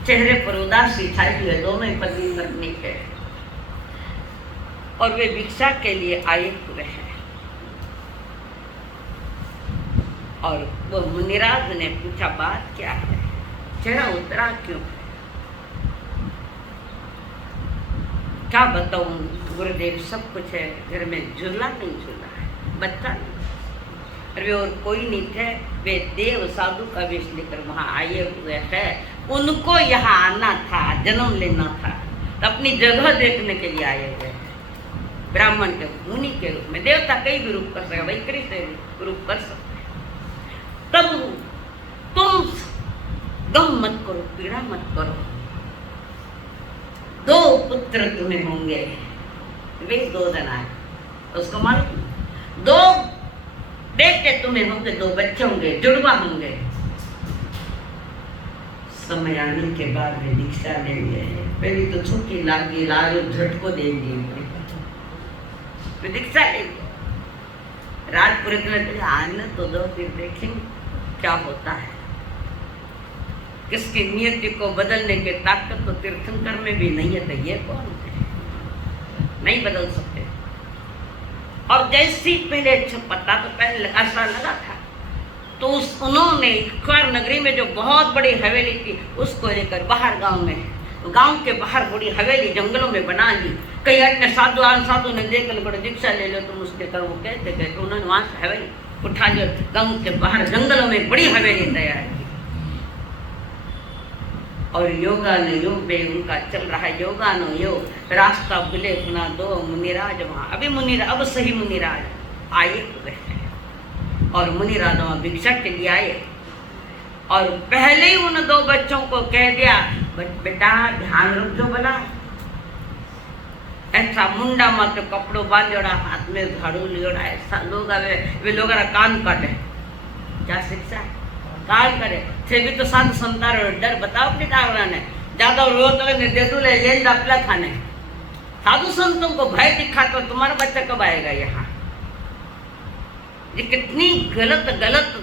चेहरे पर उदासी छाई हुई है, दोनों ही पत्नी पत्नी है, और वे भिक्षा के लिए आए हुए हैं। और वो मुनिराज ने पूछा बात क्या है, चेहरा उतरा क्यों? क्या बताऊं गुरुदेव, सब कुछ है, घर में झूला नहीं झूला है, बच्चा नहीं, वे और कोई नहीं थे, वे देव साधु का वेश लेकर वहां आए हुए हैं। उनको यहाँ आना था, जन्म लेना था, तो अपनी जगह देखने के लिए आए हुए हैं। ब्राह्मण के मुनि के रूप में, देवता कई भी रूप कर सकते, वैकरी से रूप कर सकते। तब तुम गम मत करो, पीड़ा मत करो, 2 पुत्र तुम्हें होंगे। वे 2 जन आए, उसको मालूम 2 बेटे तुम्हें होंगे, 2 बच्चे होंगे, जुड़वा होंगे। समय आने के बाद वे दीक्षा लेंगे। पहले तो छुट्टी लागी, लाल झटको देंगे, वे दीक्षा लेंगे। राजपुरोहित ने कहा आने तो दो, फिर देखेंगे क्या होता है। किसकी नियति को बदलने की ताकत तो तीर्थंकर में भी नहीं है, तो ये कौन है? नहीं बदल सकते। और जैसी पहले पता तो पहले ऐसा लगा था तो उन्होंने इक्कार नगरी में जो बहुत बड़ी हवेली थी उसको लेकर बाहर गांव के बाहर बड़ी हवेली जंगलों में बना ली। कई अन्य साधु ने देखकर बड़े दीक्षा ले लो तुम उसके कर, वो कहते उन्होंने वहां से हवेली उठा लिया, गांव के बाहर जंगलों में बड़ी हवेली तैयार की। और योग में उनका चल रहा है, योगानो योग रास्ता भूले अपना दो मुनिराज वहां। अभी मुनिराज, अब सही मुनिराज आए हुए और मुनिराज वहां भिक्षा के लिए आए और पहले ही उन दो बच्चों को कह दिया बेटा ध्यान रखो भला, ऐसा मुंडा मत कपड़ों बांधोड़ा, हाथ में झाड़ू लियोड़ा, ऐसा लोग वे लोग कान काटे। क्या शिक्षा है? कान करे थे भी तो साधु संतार डर बताओ अपने टावरा ने ज्यादा रो तो दे दू ले लेन दापला खाने। साधु संतों को भय दिखा तो तुम्हारा बच्चा कब आएगा यहाँ? ये कितनी गलत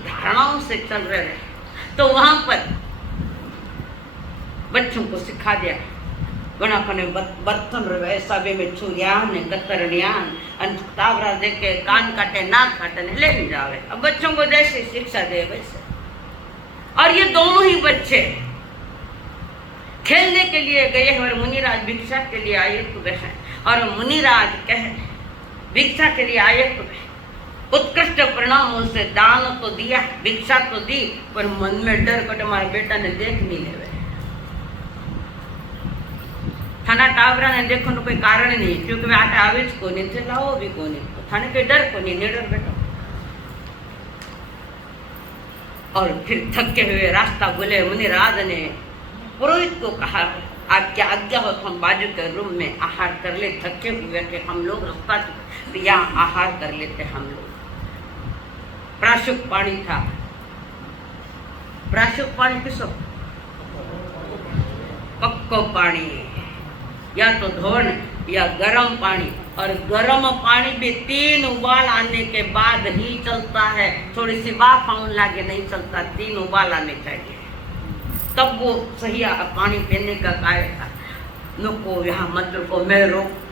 धारणाओं से चल रहे हैं। तो वहां पर बच्चों को सिखा दिया बना पने बर्तन रवे सबे में छुरियान ने कतरनियान अंतावरा देके कान काटे नाक काटे ले जावे। अब बच्चों को जैसे शिक्षा दे वैसे। और ये दोनों ही बच्चे खेलने के लिए गए और मुनिराज भिक्षा के लिए आए हुए हैं। और मुनिराज कह भिक्षा के लिए आए हुए उत्कृष्ट परिणामों से दान तो दिया, भिक्षा तो दी, पर मन में डर को तुम्हारा बेटा ने देख नहीं ले। थाना टावरा ने देखो कोई कारण नहीं, क्योंकि वे आटे आवेज को नहीं थे, लाओ भी को नहीं, थाने के डर को नहीं, निडर बेटा। और फिर थके हुए रास्ता बोले मुनिराज ने पुरोहित को कहा आप क्या आज्ञा हो तो हम बाजू के रूम में आहार कर ले, थके हुए थे हम लोग, रास्ता तो यहाँ आहार कर लेते हम लोग। प्राशुक पानी था, प्राशुक पानी किसो पक्को पानी या तो धोन या गर्म पानी, और गर्म पानी भी 3 उबाल आने के बाद ही चलता है, थोड़ी सी वाफ आने लगे नहीं चलता, 3 उबाल आने चाहिए तब वो सही पानी पीने का कायदा। नुको यहाँ मत रुको,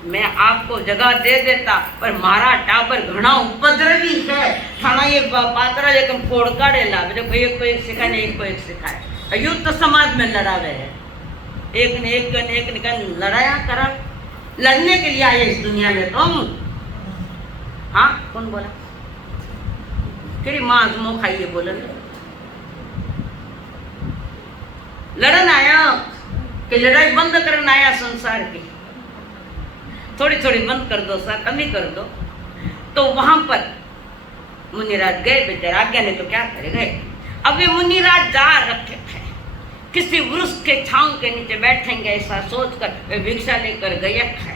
मैं आपको जगह दे देता, पर मारा टाबर घना उपद्रवी है थाना ये पात्रा लेकिन फोड़ काढ़े ला एक को एक सिखाए नहीं एक को एक सिखाए। युद्ध तो समाज में लड़ावे है, एक ने एक लड़ाया करा, लड़ने के लिए आए इस दुनिया में तुम। हाँ कौन बोला? तेरी माँ मुँह खाइए बोला लड़न आया कि लड़ाई बंद करना आया संसार की, थोड़ी थोड़ी बंद कर दो सर, कमी कर दो। तो वहां पर मुनिराज गए बेचारा, आज्ञा ने तो क्या करे गए। अब ये मुनिराज जा रखे थे किसी वृक्ष के छांव के नीचे बैठेंगे ऐसा सोचकर वे भिक्षा लेकर गए थे।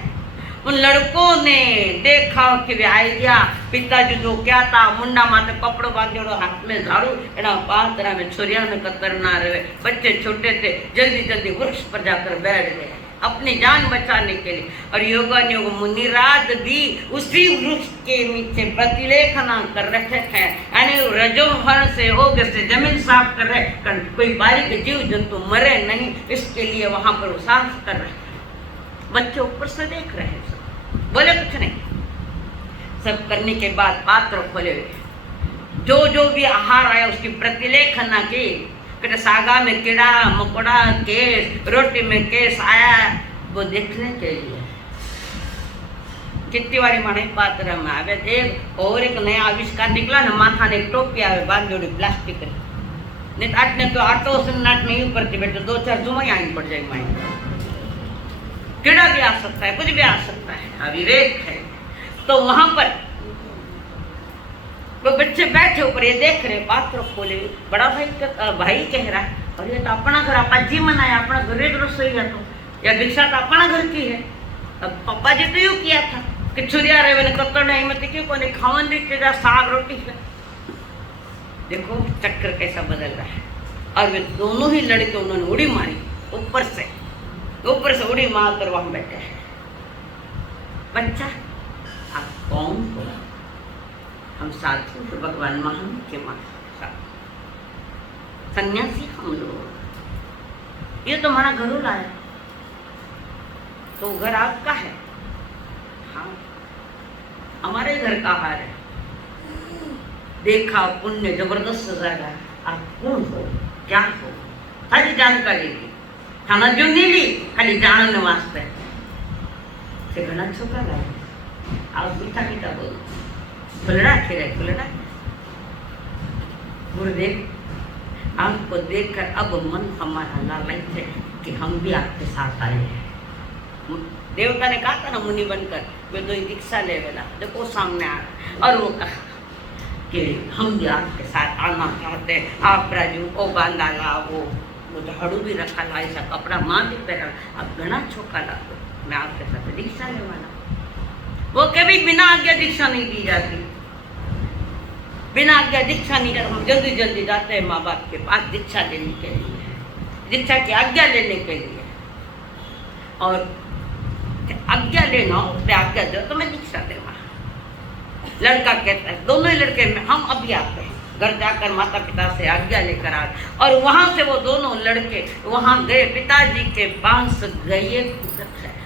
उन लड़कों ने देखा कि वे आइडिया पिताजी जो क्या था, मुंडा माथे कपड़ों बांधे हाथ में झाड़ू एना पात्रा में छुरिया में कतरना रहे, बच्चे छोटे थे, जल्दी जल्दी वृक्ष पर जाकर बैठ गए अपनी जान बचाने के लिए। और योगानुयोग मुनिराज भी उसी वृक्ष के नीचे प्रतिलेखना कर रखे थे, यानी रजोहर से ओग से जमीन साफ कर रहे, कोई बारीक जीव जंतु मरे नहीं इसके लिए वहां पर साफ कर रहे। बच्चे ऊपर से देख रहे हैं, सब बोले कुछ नहीं। सब करने के बाद पात्र खोले, जो भी आहार आया उसकी प्रतिलेखना की। सागा में कीड़ा मकोड़ा केस, रोटी में केस आया, वो देखने के लिए। कितनी बारी माने पात्र में आवे देख, और एक नया आविष्कार निकला ना, माथा ने एक टोपी आवे बांध जोड़ी प्लास्टिक नहीं आटने तो आटो से नाट नहीं करती बेटे, 2-4 जुमाई आनी पड़ जाएगी माई। कीड़ा भी आ सकता है, कुछ भी आ सकता है, अविवेक है। तो वहां पर वो बच्चे बैठे ऊपर ये देख रहे, पात्र खोले, बड़ा भाई कह रहा है और ये तो अपना घर आपा जी मनाया, अपना घर एक रसोई है तो या भिक्षा तो अपना घर की है। अब पापा जी तो यूं किया था कि छुरिया रहे मैंने कत्तर नहीं मत क्यों को नहीं खावन दी जा साग रोटी है। देखो चक्कर कैसा बदल रहा है। और वे दोनों ही लड़के उन्होंने उड़ी मारी ऊपर से उड़ी मार कर वहां बैठे हैं। बच्चा आप कौन हो? हम साधु तो भगवान महान के माता सन्यासी हम लोग, ये तो हमारा घर लाया, तो घर आपका है? हाँ हमारे घर का आहार है। देखा पुण्य जबरदस्त जाएगा। आप कौन हो, क्या हो, सारी जानकारी ली। थाना जो नहीं ली, खाली जानने वास्ते से घना छोका लागे। आप मीठा मीठा बोलो, खुलना खिले खुलना। गुरुदेव, आपको देखकर अब मन हमारा लालच है कि हम भी आपके साथ आए हैं। देवता ने कहा था ना मुनि बनकर वे दो दीक्षा ले वेला, देखो सामने आ रहा। और वो कहा कि हम भी आपके साथ आना चाहते हैं। आप राजू को बांधा ला, वो झाड़ू भी रखा ला, ऐसा कपड़ा माँ भी पहना, अब घना छोका ला दो, मैं आपके साथ दीक्षा ले वाला। वो कभी बिना आज्ञा दीक्षा नहीं दी जाती, बिना आज्ञा दीक्षा नहीं जाती। हम जल्दी जल्दी जाते हैं माँ बाप के पास दीक्षा लेने के लिए, दीक्षा की आज्ञा लेने के लिए। और आज्ञा लेना हो तो आज्ञा दो तो मैं दीक्षा देवा। लड़का कहता है, दोनों ही लड़के में हम अभी आते हैं, घर जाकर माता पिता से आज्ञा लेकर आ। और वहां से वो दोनों लड़के वहां गए, पिताजी के पास गए।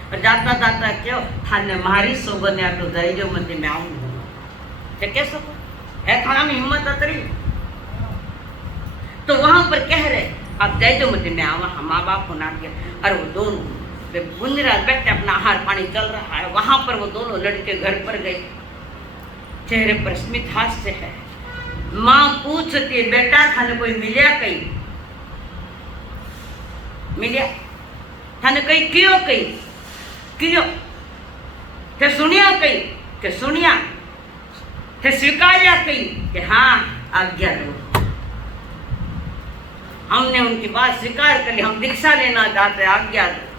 और जाता जाता क्यों थाने मारी सोगन्या तो गए जो मंदिर में आऊंगा कैसे है, थाना में हिम्मत अतरी। तो वहां पर कह रहे आप जय जो मंदिर में आवा, हम माँ बाप को ना किया। और वो दोनों बुंदरा बैठे, अपना आहार पानी चल रहा है। वहां पर वो दोनों लड़के घर पर गए, चेहरे पर स्मित हास्य है। माँ पूछती, बेटा थाने कोई मिलिया कहीं, मिलिया थाने कहीं क्यों कहीं क्यों थे सुनिया कहीं के सुनिया थे स्वीकार्या कहीं कि हाँ आज्ञा दो। हमने उनकी बात स्वीकार कर ली, हम दीक्षा लेना चाहते, आज्ञा दो।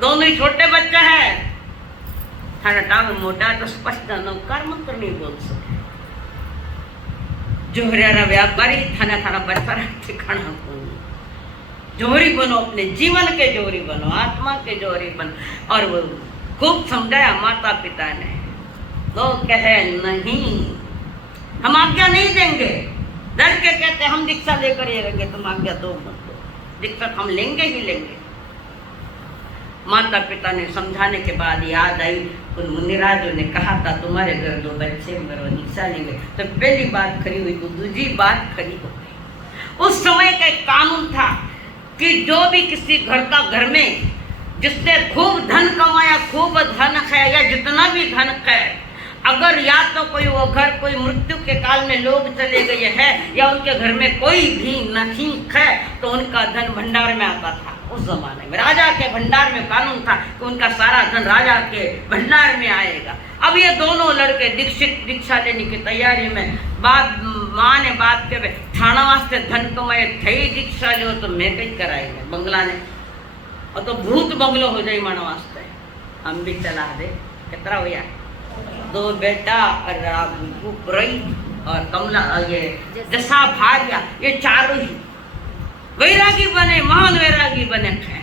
दोनों ही छोटे बच्चे हैं, थाना टांग मोटा तो स्पष्ट नौकार मंत्र नहीं बोल सके। जोहरिया व्यापारी थाना थाना बरसा ठिकाना को जोहरी बनो, अपने जीवन के जोहरी बनो, आत्मा के जोहरी बनो। और वो खूब समझाया माता पिता ने। तो कहे नहीं, हम आज्ञा नहीं देंगे। डर के कहते हम दीक्षा लेकर ये रहेंगे, तुम आज्ञा दो मत दो, दीक्षा हम लेंगे ही लेंगे। माता पिता ने समझाने के बाद याद आई, उन मुनिराजों ने कहा था तुम्हारे घर दो बच्चे मगर दीक्षा लेंगे। तो पहली बात खरी हुई तो दूसरी बात खरी हो गई। उस समय का एक कानून था कि जो भी किसी घर का घर में जिसने खूब धन कमाया, खूब धन है या जितना भी धन है, अगर या तो कोई वो घर कोई मृत्यु के काल में लोग चले गए हैं या उनके घर में कोई भी नहीं है तो उनका धन भंडार में आता था। उस जमाने में राजा के भंडार में कानून था कि उनका सारा धन राजा के भंडार में आएगा। अब ये दोनों लड़के दीक्षा लेने की तैयारी में माँ ने बात के थाना वास्ते धन कमाए थे, दीक्षा लो तो मैं कहीं कराएंगे बंगला ने, और तो भूत बंगलो हो जाए माना वास्ते। हम भी चला दे कितना हो यार, दो बेटा और कमला ये जसा भार्या, ये चारों ही वैरागी बने, महान वैरागी बने हैं।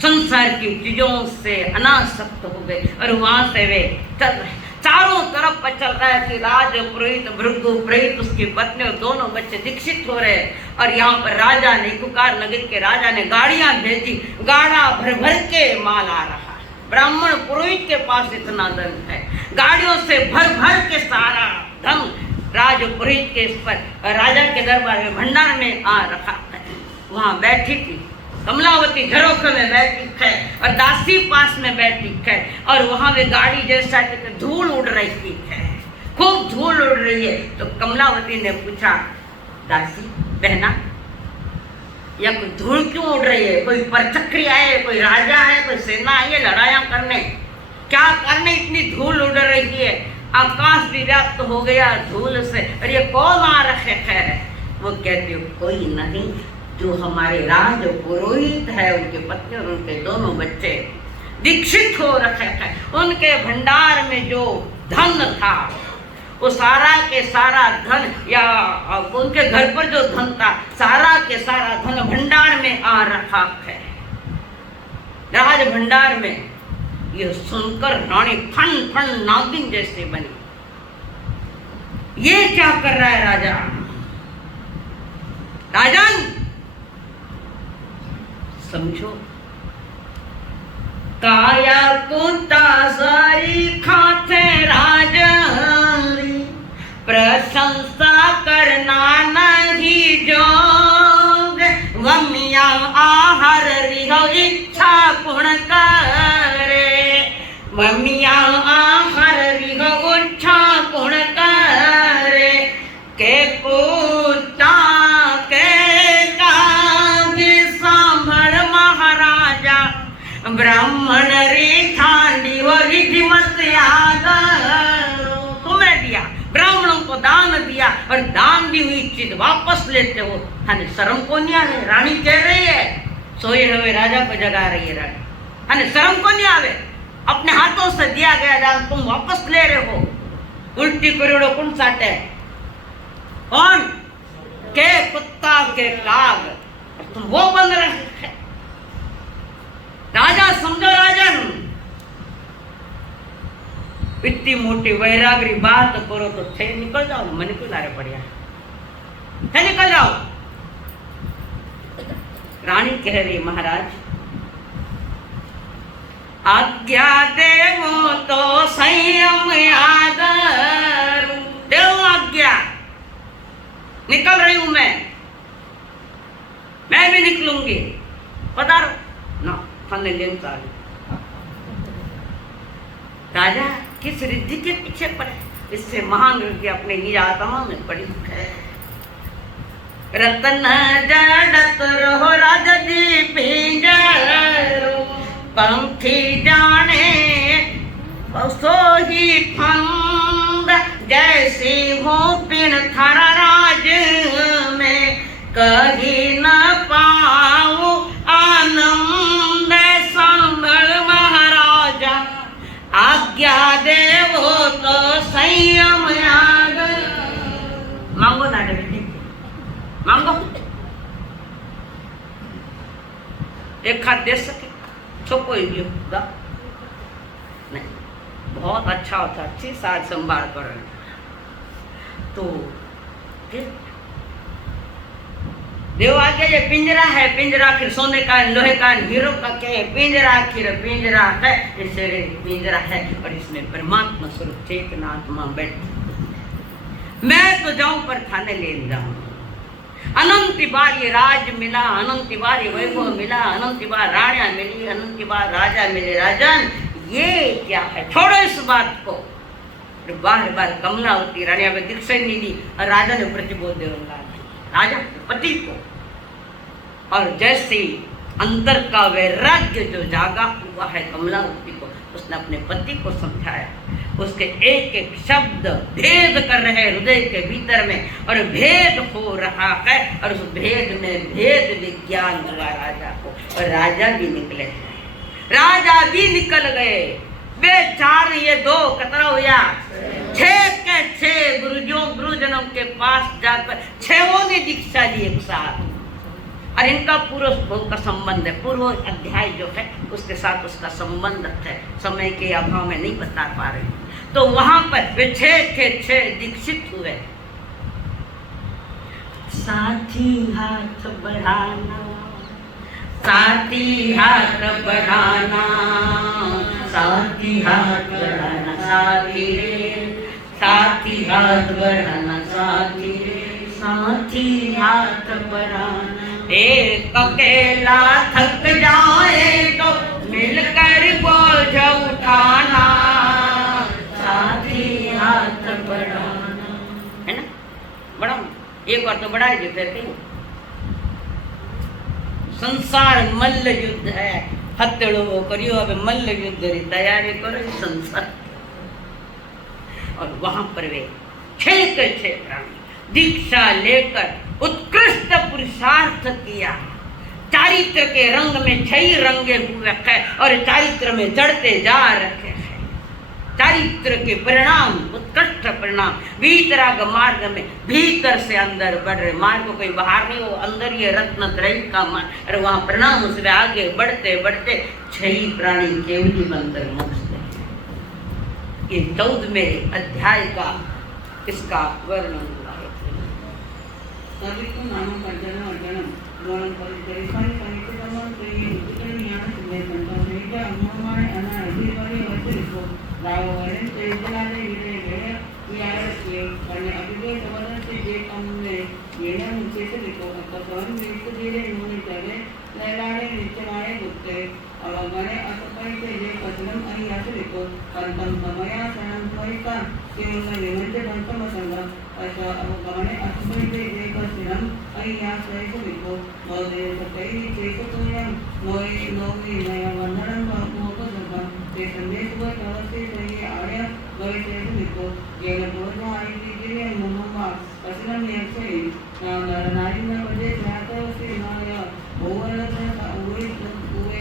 संसार की चीजों से अनासक्त हो गए और वहां से वे चल रहे, चारों तरफ पर चल रहा है कि राज पुरोहित भृगु पुरोहित उसकी पत्नी और दोनों बच्चे दीक्षित हो रहे। और यहाँ पर राजा ने, कुकार नगर के राजा ने गाड़ियां भेजी, गाड़ा भर भर के माल आ रहा है। ब्राह्मण पुरोहित के पास इतना धन है, गाड़ियों से भर भर के सारा धन राज पुरोहित के इस पर राजा के दरबार में भंडार में आ रखा है। वहां बैठी थी कमलावती, झरोखे में बैठी है और दासी पास में बैठी है। और वहां वे गाड़ी जैसा धूल उड़ रही है, खूब धूल उड़ रही है। तो कमलावती ने पूछा, दासी बहना या कोई धूल क्यों उड़ रही है? कोई परचक्री आए, कोई राजा है, कोई सेना आई है लड़ाइयां करने? क्या करने इतनी धूल उड़ रही है? आकाश भी व्याप्त हो गया धूल से, और ये कौन आ रखे है? वो कहती हो कोई नहीं, जो हमारे राज पुरोहित है, उनके पत्नी और उनके दोनों बच्चे दीक्षित हो रखे हैं। उनके भंडार में जो धन था वो सारा के सारा धन, या उनके घर पर जो धन था सारा के सारा धन भंडार में आ रखा है, राज भंडार में। ये सुनकर रानी फन फन नागिन जैसे बनी। ये क्या कर रहा है राजा? राजन समझो, काया कुत्ता सारी खाते राजन प्रशंसा ब्राह्मण रे ठांडी वो रिधिमत याद तुम्हें दिया, ब्राह्मणों को दान दिया और दान दी हुई चीज वापस लेते हो, हने शर्म को नहीं आवे? रानी कह रही है सोए हुए राजा को जगा रही है रानी, हने शर्म को नहीं आवे? अपने हाथों से दिया गया दान तुम वापस ले रहे हो। उल्टी करोड़ों कौन साटे? कौन? के कुत्ता के काग, तुम वो बन रहे। राजा समझो राजन, इतनी मोटी वैराग्री बात करो तो थे निकल जाओ, मन क्यों लारे पड़िया थे निकल जाओ। रानी कह रही महाराज आज्ञा देवो तो संयम आदर, देव आज्ञा, निकल रही हूं मैं भी निकलूंगी, पधारो ना फने लेन चालू। राजा किस रिद्धि के पीछे पड़े? इससे महान रिद्धि अपने निज आत्मा में पड़ी है। रतन जड़त रहो राजा जी पिंजरो, पंखी जाने सो ही फंद, जैसी हो पिन थारा राज में कहीं न पाऊं आनंद, संभल महाराजा आज्ञा देवो तो संयम याद। मांगो ना बेटी, मांगो, एक हाथ दे सके छोको ही नहीं, बहुत अच्छा होता, अच्छी साज संभाल कर। तो फिर देव आगे ये पिंजरा है, पिंजरा आखिर सोने का लोहे का हीरो का क्या है? पिंजरा आखिर पिंजरा है, इसे पिंजरा है और इसमें परमात्मा स्वरूप चेतना आत्मा बैठ। मैं तो जाऊं पर थाने ले जाऊं, अनंत बार ये राज मिला, अनंत बार ये वैभव मिला, अनंत बार राणियां मिली, अनंत बार राजा मिले। राजन ये क्या है? छोड़ो इस बात को। बार बार कमलावती रानिया में दीक्षा नहीं दी और राजा ने प्रतिबोध देगा राजा पति को, और जैसे अंदर का वैराग्य जो जागा हुआ है कमलावती को, उसने अपने पति को समझाया। उसके एक एक शब्द भेद कर रहे हृदय के भीतर में, और भेद हो रहा है, और उस भेद में भेद विज्ञान हुआ राजा को, और राजा भी निकले, राजा भी निकल गए। बेचार ये दो कतरा हुआ, 6 के 6 गुरुजनों के पास जाकर 6 ने दीक्षा ली एक साथ, और इनका पूर्व का संबंध है, पूर्व अध्याय जो है उसके साथ उसका संबंध है, समय के अभाव में नहीं बता पा रहे। तो वहां पर वे 6 के 6 दीक्षित हुए। साथी हाथ बढ़ाना, साथी हाथ बढ़ाना, साथी हाथ बढ़ाना, साथी रे साथी हाथ बढ़ाना, साथी रे साथी हाथ बढ़ाना। एक अकेला थक जाए तो मिलकर बोझ उठाना, साथी हाथ बढ़ाना, है ना? बढ़ाओ, एक बार तो बढ़ाई जो फिर कहीं। संसार मल्ल युद्ध है, हथेड़ो करियो अब मल्ल युद्ध री तैयारी करो संसार। और वहां पर वे 6 के 6 प्राणी दीक्षा लेकर उत्कृष्ट पुरुषार्थ किया। चारित्र के रंग में 6 रंगे हुए हैं और चारित्र में चढ़ते जा रखे हैं। चारित्र के परिणाम, उत्कृष्ट परिणाम, वीतराग मार्ग में भीतर से अंदर बढ़ रहे, मार्ग कोई बाहर नहीं हो, अंदर ये रत्न त्रय का मार्ग, और वहां परिणाम उसमें आगे बढ़ते बढ़ते 6 प्राणी केवली बनकर मुझते। ये 14वें अध्याय का इसका वर्णन हुआ है। सभी को नाम अर्जन अर्जन वर्णन करी सारी समान तो ये जितने ज्ञान से संतोष नहीं क्या अनुमाने अना अधिकारी वैसे को राव वरण से जलाने गिरे गए यार के करने अभिवेक वरण से जे कम ने ये ना मुझे से लिखो अतः में धीरे मुनि चले लैलाने नीचे मारे गुप्ते और गणे असपाई से जे दर्शनम अय्यासरिको अंतम समया संभविका केवल निमंत्य पंचम संग ऐसा अवगमने अस्मैते एकदर्शनम अय्यासरिको नोदे सतैहि चेतोयम नोई नया वंदनम मोको संग ते संदेश को तवसे सही आया गए चेतरिको केवल दोजा आई दिव्य मुम्मा असलम यक्षै नारिना पदे जातो से नाया ओवरता उवे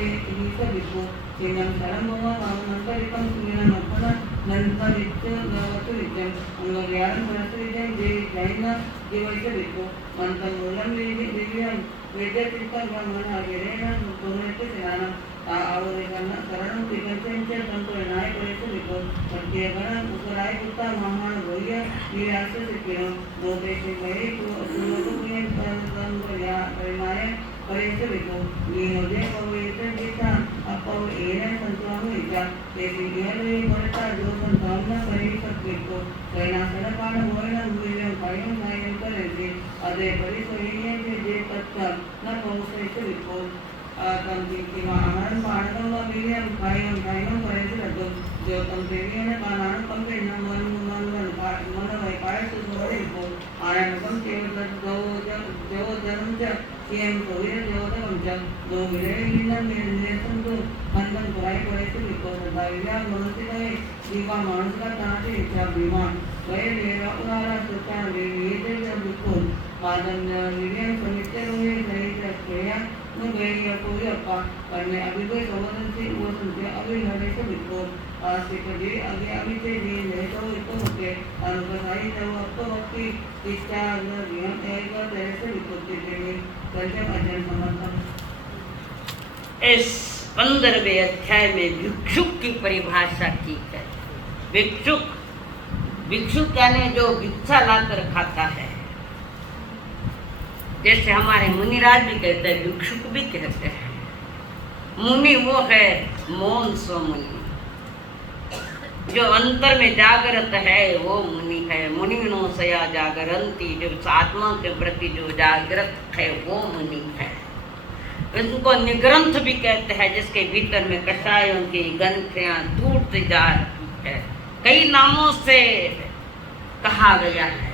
हिसबिको चिन्नं सरमवा पावनंतरिकं सुमिरन अपना नंतरित्य गवतुरित्यं अंगव्यान परस्त्रिजं जे जैन दिवैतरिको मंतं मूलं दिव्यं वेदतिकं ब्रह्मण अगिरेण तुमनेते सेनाना आवरेकन शरणं तिकंचेंच तंतोनाय परस्त्रिको प्रत्यगण उपराय कुत्ता महान गोय निराश सिकिनो दोदेशे गए तो पुण्य तंतोया परिमाय परिस्थितिको नियोजे पवित्र गीता अपव एने संतवानु इजा तेरी नियले मरता जो संतावना करी सकते कैनासन पान होयन मूल्यं कायम नायं करेंगे अदे परिसोयिये जे तत्व न पहुंचेको तंति किंवा आहार पाणकं व मिल्यं कायम करेंगे रतो जो तम देवीने कानान कंपे न मन वै काय सुधोरेको आनंदं केवल जो जन्म कियं कोविर देवता जब दो विरेलिनं निर्देशन तो अंतन कोई परिस्थितिको सदाविया मनुष्य के जीवा मानस का ताने इच्छा विमान वह मेरा उदारा सुता वेदे जब को पादन विवेक समिति रोए नहीं सकया न गए कोई अपा करने अभी कोई संबंध से वो सुनते अभी हरे से बिको आस्ते कभी आगे अभी से भी नहीं तो इसको होते अनुकसाई जब अब तो वक्ती इच्छा न जीवन एक बार ऐसे बिकोते थे संजय अजन समर्थन इस 15वें अध्याय में भिक्षुक की परिभाषा की है। भिक्षुक यानी जो भिक्षा लाकर खाता है, जैसे हमारे मुनिराज भी कहते हैं, भिक्षुक भी कहते हैं। मुनि वो है मौन सो मुनि, जो अंतर में जागृत है वो मुनि है। मुनिनो सया जागरंती, जो आत्मा के प्रति जो जागृत है वो मुनि है। इनको निग्रंथ भी कहते हैं, जिसके भीतर में कषायों की ग्रंथियां टूट जा रही है। कई नामों से कहा गया है।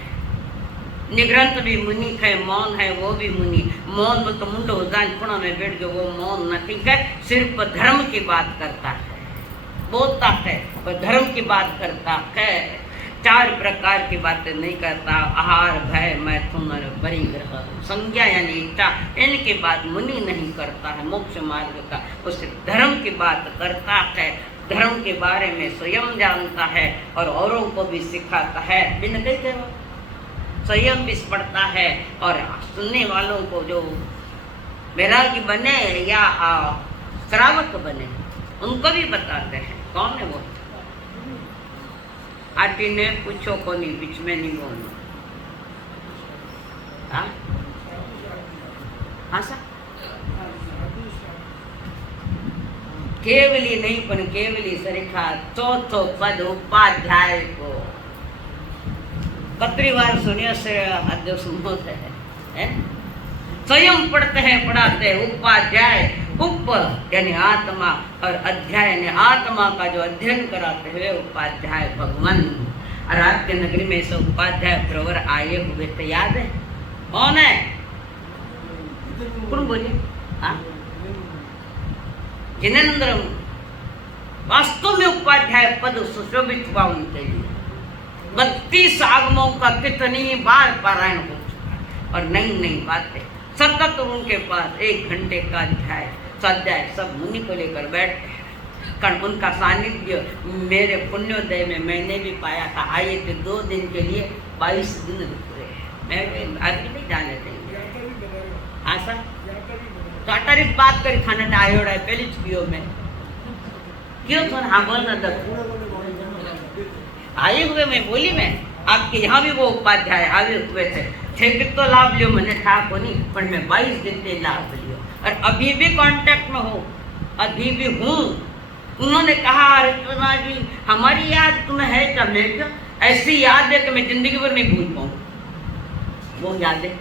निग्रंथ भी मुनि है, मौन है वो भी मुनि। मौन वो तो मुंडो जान में बैठ गए, वो मौन नहीं है, सिर्फ धर्म की बात करता है, बोलता है और धर्म की बात करता है। 4 प्रकार की बातें नहीं करता, आहार भय मैथुन और परिग्रह संज्ञा यानी इच्छा, इनके बात मुनि नहीं करता है। मोक्ष मार्ग का वो सिर्फ धर्म की बात करता है, धर्म के बारे में स्वयं जानता है और औरों को भी सिखाता है। बिन कहे स्वयं भी पढ़ता है और सुनने वालों को जो वैरागी बने या श्रावक बने उनको भी बताते हैं। कौन है वो? आटी ने पूछो को नहीं, बीच में नहीं बोलना। हाँ सर, केवली नहीं पण केवली सरीखा चौथो पद उपाध्याय को कतरी बार सुनियो से आज सुनो है। स्वयं पढ़ते हैं पढ़ाते हैं। उपाध्याय, उप यानी आत्मा और अध्याय यानी आत्मा का जो अध्ययन कराते हैं उपाध्याय भगवान। और आपके नगरी में से उपाध्याय प्रवर आए हुए थे, याद है? कौन है? कौन बोलिए? जिनेंद्र। वास्तव में उपाध्याय पद सुशोभित हुआ उनके लिए। 32 आगमों का कितनी बार पारायण हो चुका है और नई नई बातें सतत उनके पास। 1 घंटे का अध्याय स्वाध्याय सब मुनि को लेकर बैठते हैं, कारण उनका सानिध्य मेरे पुण्योदय में मैंने भी पाया था। आए थे 2 दिन के लिए, 22 दिन रुके हैं। मैं अभी नहीं जाने देंगे। हाँ सर, तो अटारी बात करी खाना आयोड़ा है पहले पियो में क्यों थोड़ा। हाँ बोल रहा आए हुए मैं बोली मैं आपके यहाँ भी वो उपाध्याय आए हुए थे कि तो लाभ लियो, मैंने था को नहीं पर मैं 22 दिन के लाभ लियो और अभी भी कांटेक्ट में हो, अभी भी हूँ। उन्होंने कहा रचना जी हमारी याद तुम्हें है क्या? मैं क्या ऐसी याद है कि मैं जिंदगी भर नहीं भूल पाऊँ। वो याद है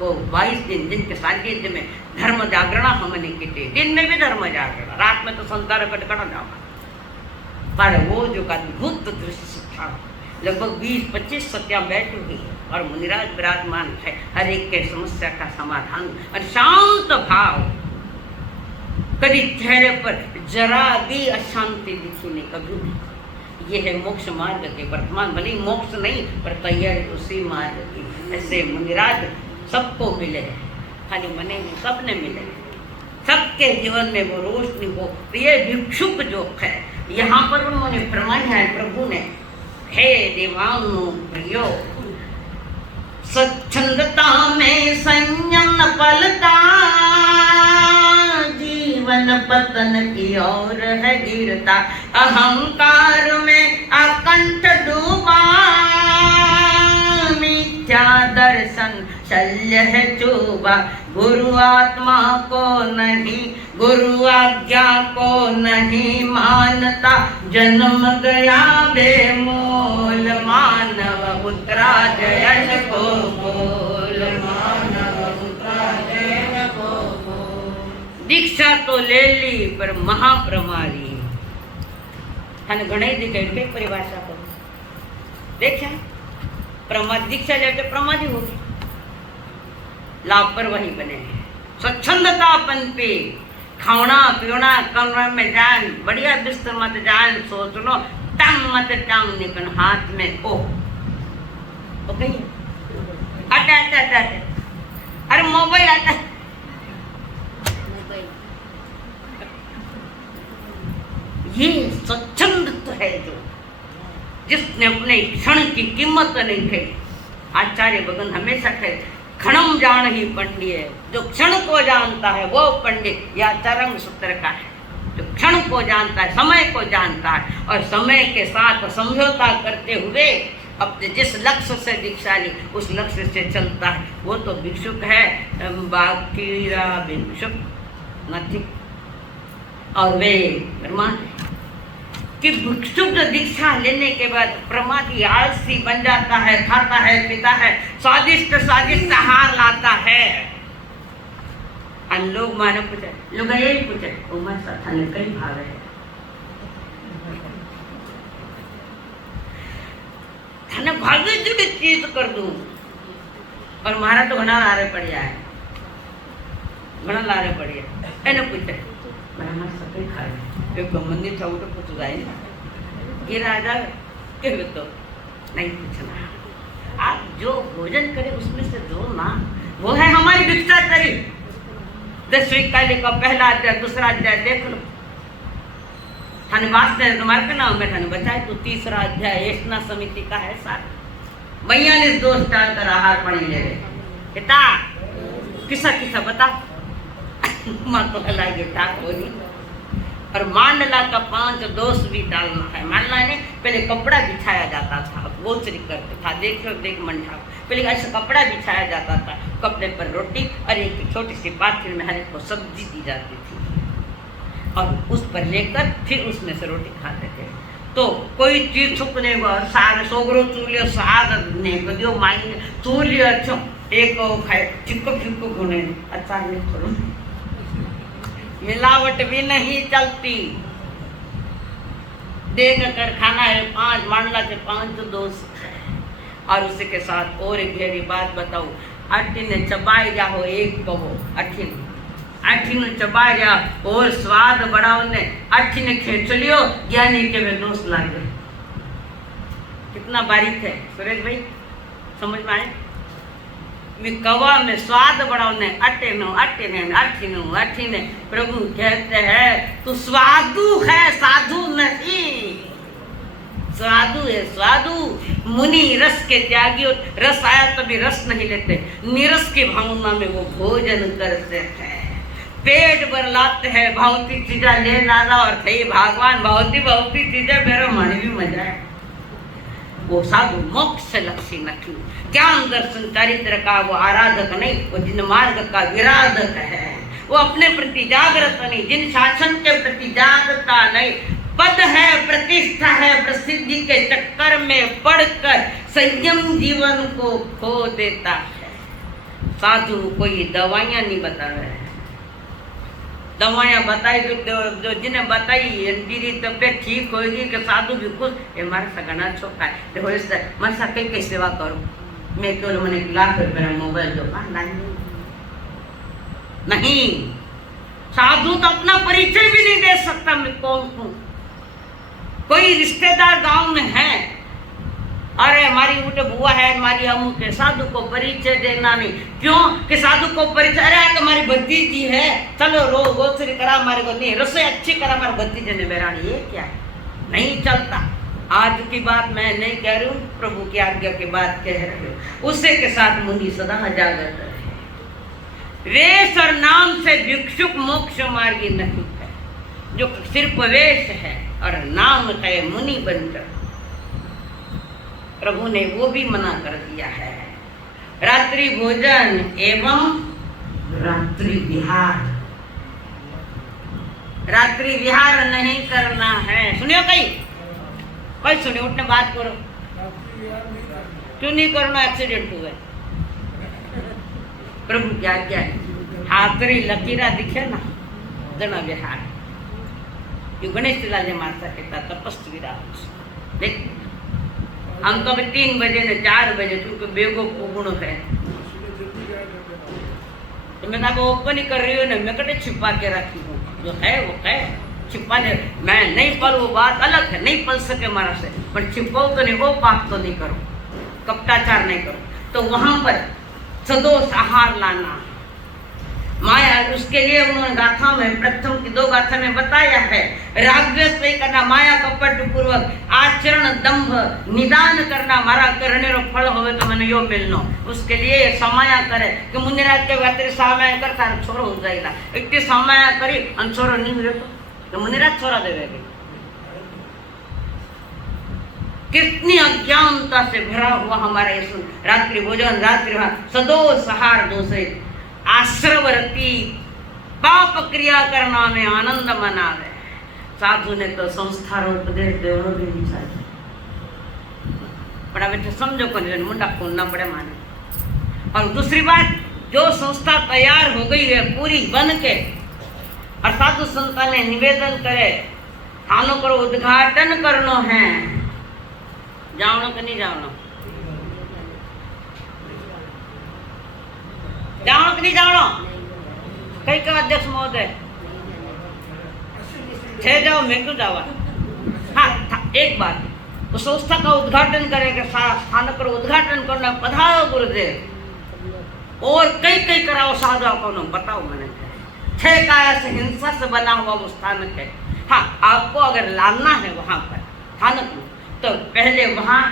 वो 22 दिन जिनके सानिध्य में धर्म जागरण हमने किए। दिन में भी धर्म जागरण, रात में तो संसार कटकड़ा जाओ। पर वो जो अद्भुत दृश्य था, लगभग 20-25 सत्या बैठी हुई और मुनिराज विराजमान है, हर एक के समस्या का समाधान और शांत भाव, कभी चेहरे पर जरा भी अशांति दिखी नहीं, कभी नहीं। ये है मोक्ष मार्ग के वर्तमान, भले मोक्ष नहीं पर तैयारी उसी मार्ग की। ऐसे मुनिराज सबको मिले, खाली मने नहीं, सबने मिले, सबके जीवन में वो रोशनी हो। तो ये भिक्षुक जो है, यहाँ पर उन्होंने फरमाया है प्रभु ने, हे देवानु प्रियो, स्वच्छंदता में संयम न पलता, जीवन पतन की ओर है गिरता, अहंकार में अकंठ डूबा, मिथ्या दर्शन शल्य है चूबा, गुरु आत्मा को नहीं, गुरु आज्ञा को नहीं मानता, जन्म गया बेमोल, मानव उतरा जयन को बोल, मानव उतरा जयन को बोल। दीक्षा तो ले ली पर महाप्रमारी, थाने घणे दी कई परिभाषा को देखा, प्रमाद दीक्षा लेते प्रमादी होगी, लापरवाही बने, स्वच्छंदतापन पे खाना पीना कमरे में जान, बढ़िया बिस्तर मत जान, सोच लो टांग मत टांग निकल हाथ में ओ कहीं आता आता आता, अरे मोबाइल आता, ये स्वच्छंद तो है जो, जिसने अपने क्षण की कीमत नहीं थी। आचार्य भगवान हमेशा कहते क्षणम जान ही पंडित, जो क्षण को जानता है वो पंडित, या तरंग सूत्र का है, जो क्षण को जानता है, समय को जानता है और समय के साथ समझौता करते हुए अपने जिस लक्ष्य से दीक्षा ली उस लक्ष्य से चलता है, वो तो भिक्षुक है। बाकी भिक्षुक नहीं, और वे प्रमाण कि भिक्षुक जो दीक्षा लेने के बाद प्रमादी आलसी बन जाता है, खाता है पीता है, स्वादिष्ट स्वादिष्ट आहार लाता है। लोग माने पूछे, लोग यही पूछे उमर साथा ने कई भाग है, थाने भागे जुड़े चीज कर दूं और मारा तो घना लारे पड़ जाए, घना लारे पड़ जाए। एने पूछे हमारे सभी खाए, एक मंदिर था वो तो पूछ जाए ना, ये राजा के तो नहीं पूछना, आप जो भोजन करें उसमें से दो ना, वो है हमारी भिक्षा करी। 10वीं काली का पहला अध्याय दूसरा अध्याय देख लो, थाने वास्ते तुम्हारे का नाम में थाने बचाए तो तीसरा अध्याय यशना समिति का है सार 42 दोष डालकर आहार पानी ले रहे किता किसा किसा बता माँ तो हलागे ठाकुरी और मांडला का 5 दोष भी डालना है। मांडला ने पहले कपड़ा बिछाया जाता था, गोचरी करते था, देखो देख मंडा, पहले ऐसा कपड़ा बिछाया जाता था, कपड़े पर रोटी और एक छोटी सी पाथिल में हर एक को सब्जी दी जाती थी और उस पर लेकर फिर उसमें से रोटी खाते थे। तो कोई चीज छुपने साग सोगरो चूलियो साग ने कदियो माई चूलियो अच्छा एक खाए चिपको चिपको गुने अच्छा नहीं, थोड़ा मिलावट भी नहीं चलती, देख कर खाना है। 5 मांडला के 5 दोष है और उसी के साथ और एक गहरी बात बताऊं, अट्ठी ने चबाई जाओ एक कहो, अट्ठी ने चबाई जा और स्वाद बढ़ाओ ने, अट्ठी ने खेच लियो ज्ञानी के वे दोष लागे। कितना बारीक है सुरेश भाई, समझ में आए? कवा में स्वाद बढ़ाओ ने, अट्ठी ने प्रभु कहते हैं तू स्वादु है साधु नहीं, स्वादु है स्वादु। मुनि रस के त्यागी, रस आया तभी रस नहीं लेते, निरस की भावना में वो भोजन करते हैं, पेट भर लाते हैं, भौतिक चीजा ले नाना और थे भगवान भौतिक चीजें मेरा मन भी मजा है। वो साधु मोक्ष लक्ष्य नहीं, ज्ञान दर्शन चरित्र का वो आराधक नहीं, वो जिन मार्ग का विराधक है, वो अपने प्रति जागृत नहीं, जिन शासन के प्रति जागृता नहीं, पद है प्रतिष्ठा है प्रसिद्धि के चक्कर में पड़कर संयम जीवन को खो देता है। साधु कोई दवाइयां नहीं बता रहे हैं, दवाएं बताई जो जिन्हें बताई मेरी तबियत ठीक होगी कि साधु भी खुश ये मारा सा घना छोका है देखो इस मन सा कई सेवा करूं मैं केवल मैंने ₹1,00,000 मोबाइल दो नहीं साधु तो अपना परिचय भी नहीं दे सकता मैं कौन हूं। कोई रिश्तेदार गांव में है अरे हमारी उठे बुआ है हमारी अम्मू के साधु को परिचय देना नहीं क्यों कि साधु को परिचय अरे तुम्हारी भतीजी है चलो रो गोचरी करा हमारे को नहीं रसोई अच्छी करा हमारे भतीजे ने मेरा ये क्या है नहीं चलता। आज की बात मैं नहीं कह रही हूँ प्रभु की आज्ञा की बात कह रही हूँ। उसी के साथ मुनि सदा जागृत रहे। वेश और नाम से भिक्षुक मोक्ष मार्गी नहीं है जो सिर्फ वेश है और नाम है मुनि बनकर प्रभु ने वो भी मना कर दिया है। रात्रि भोजन एवं रात्रि विहार नहीं करना है। सुनियो कोई सुनियो उठने बात करो क्यों नहीं करना एक्सीडेंट हुआ प्रभु क्या क्या है हाथरी लकीरा दिखे ना जना विहार यू गणेश लाल मारता कहता तपस्वी देख हम तो अभी 3 बजे ने 4 बजे क्योंकि बेगो उगुण है तो मैं आपको ओपन ही कर रही हूँ ना मैं कटे छिपा के रखी हूँ जो है वो है छिपा ने मैं नहीं पल वो बात अलग है नहीं पल सके हमारा से पर छिपाओ तो नहीं वो पाप तो नहीं करो कपटाचार नहीं करो तो वहां पर सदोष आहार लाना माया उसके लिए उन्होंने गाथा में प्रथम की 2 गाथा में बताया है रागद्वेष नहीं करना माया कपट पूर्वक आचरण दंभ निदान करना मारा करने रो फल होवे तो मैंने यो मिलनो उसके लिए समाया करे कि मुनिराज के वाते समाया करता छोरो हो जाएगा इतने समाया करी अन छोरो नहीं मिले तो मुनिराज छोरा देवेगे कितनी अज्ञानता से भरा हुआ हमारा ये रात्रि भोजन रात्रि सदोष आहार दूसरे आश्रवरती पाप क्रिया करना में आनंद मनावे। साधु ने तो संस्कार उपदेश देवो भी नहीं चाहिए बड़ा बेटा समझो को मुंडा खोलना पड़े माने। और दूसरी बात जो संस्था तैयार हो गई है पूरी बन के और साधु संतान ने निवेदन करे थानों पर उद्घाटन करनो है जावनो कि नहीं जावनो जावनो कि नहीं जावनो कई का अध्यक्ष महोदय छह जाओ मैं क्यों जावा। हाँ एक बात तो संस्था का उद्घाटन करेगा स्थान पर उद्घाटन करना पधारो गुरुदेव और कई कराओ साधु को बताओ मैंने 6 काया से हिंसा से बना हुआ वो स्थानक है। हाँ आपको अगर लाना है वहां पर स्थानक में तो पहले वहां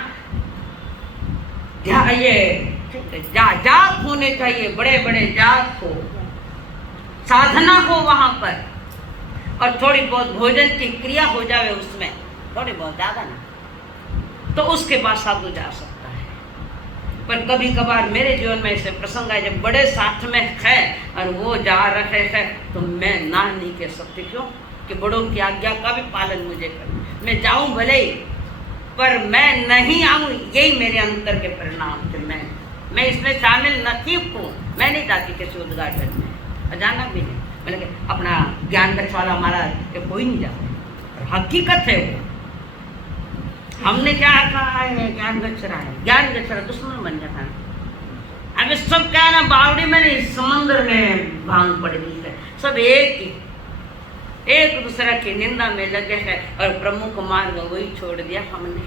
जाप होने चाहिए बड़े बड़े जाप हो साधना हो वहां पर और थोड़ी बहुत भोजन की क्रिया हो जावे उसमें थोड़ी बहुत ज्यादा ना तो उसके बाद साधु जा सकता है। पर कभी कभार मेरे जीवन में ऐसे प्रसंग है जब बड़े साथ में है और वो जा रहे हैं तो मैं ना नहीं कह सकती क्यों कि बड़ों की आज्ञा का भी पालन मुझे करना मैं जाऊं भले ही पर मैं नहीं आऊं यही मेरे अंतर के परिणाम थे। मैं इसमें शामिल नहीं हूँ मैं नहीं जाती किसी उद्घाटन में जाना भी नहीं मैंने अपना ज्ञान गच्छ वाला हमारा कोई नहीं जाता हकीकत है वो हमने क्या कहा है ज्ञान गच्छ रहा है ज्ञान गच्छ रहा दुश्मन बन जाता है। अब सब क्या ना बावड़ी में नहीं समुद्र में भांग पड़ गई है सब एक दूसरे की निंदा में लगे हैं और प्रमुख मार्ग वही छोड़ दिया हमने।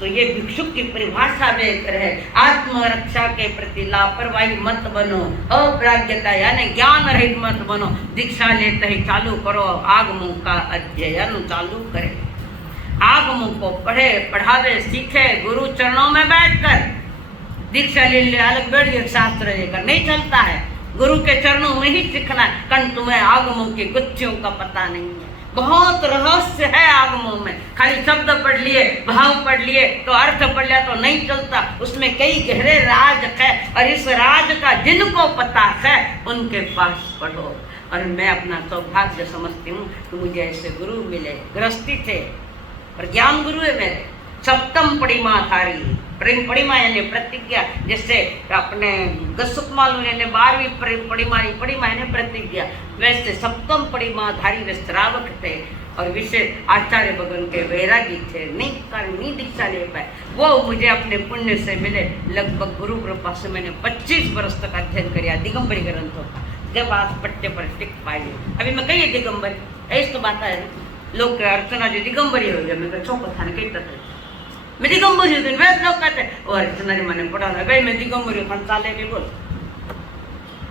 तो ये भिक्षुक की परिभाषा में है आत्मरक्षा के प्रति लापरवाही मत बनो अप्राज्ञता यानी ज्ञान रहित मत बनो दीक्षा लेते ही चालू करो आगमों का अध्ययन चालू करे आगमों को पढ़े पढ़ावे सीखे गुरु चरणों में बैठकर दीक्षा ले अलग बैठ शास्त्र लेकर नहीं चलता है गुरु के चरणों में ही सीखना कारण तुम्हें आगमों की गुत्थियों का पता नहीं है बहुत रहस्य है आगमों में खाली शब्द पढ़ लिए भाव पढ़ लिए तो अर्थ पढ़ लिया तो नहीं चलता उसमें कई गहरे राज है और इस राज का जिनको पता है उनके पास पढ़ो। और मैं अपना सौभाग्य समझती हूँ कि मुझे ऐसे गुरु मिले गृहस्थी थे और ज्ञान गुरु है मेरे सप्तम पड़ीमाधारी पड़ीमा यानी प्रतिज्ञा, जैसे अपने गसुकमालू ने 12वीं पड़ीमा यानी प्रतिज्ञा, वैसे सप्तम पड़ीमाधारी वे श्रावक थे और विशेष आचार्य भगवान के वैरागी थे, नहीं दीक्षा ले पाए। वो मुझे अपने पुण्य से मिले। लगभग गुरु कृपा से मैंने 25 वर्ष तक अध्ययन किया दिगंबरी ग्रंथों का, जब आज पट्टे पर टिक पाई। अभी मैं कही दिगंबरी ऐसी तो बात है, लोग अर्चना जो दिगंबरी हो गया, मैं चौक था कहते मैं दिगंबरी हूँ, वैसे लोग कहते और अर्चना जी मैंने पढ़ा भाई मैं दिगंबरी हूँ, साले भी बोल।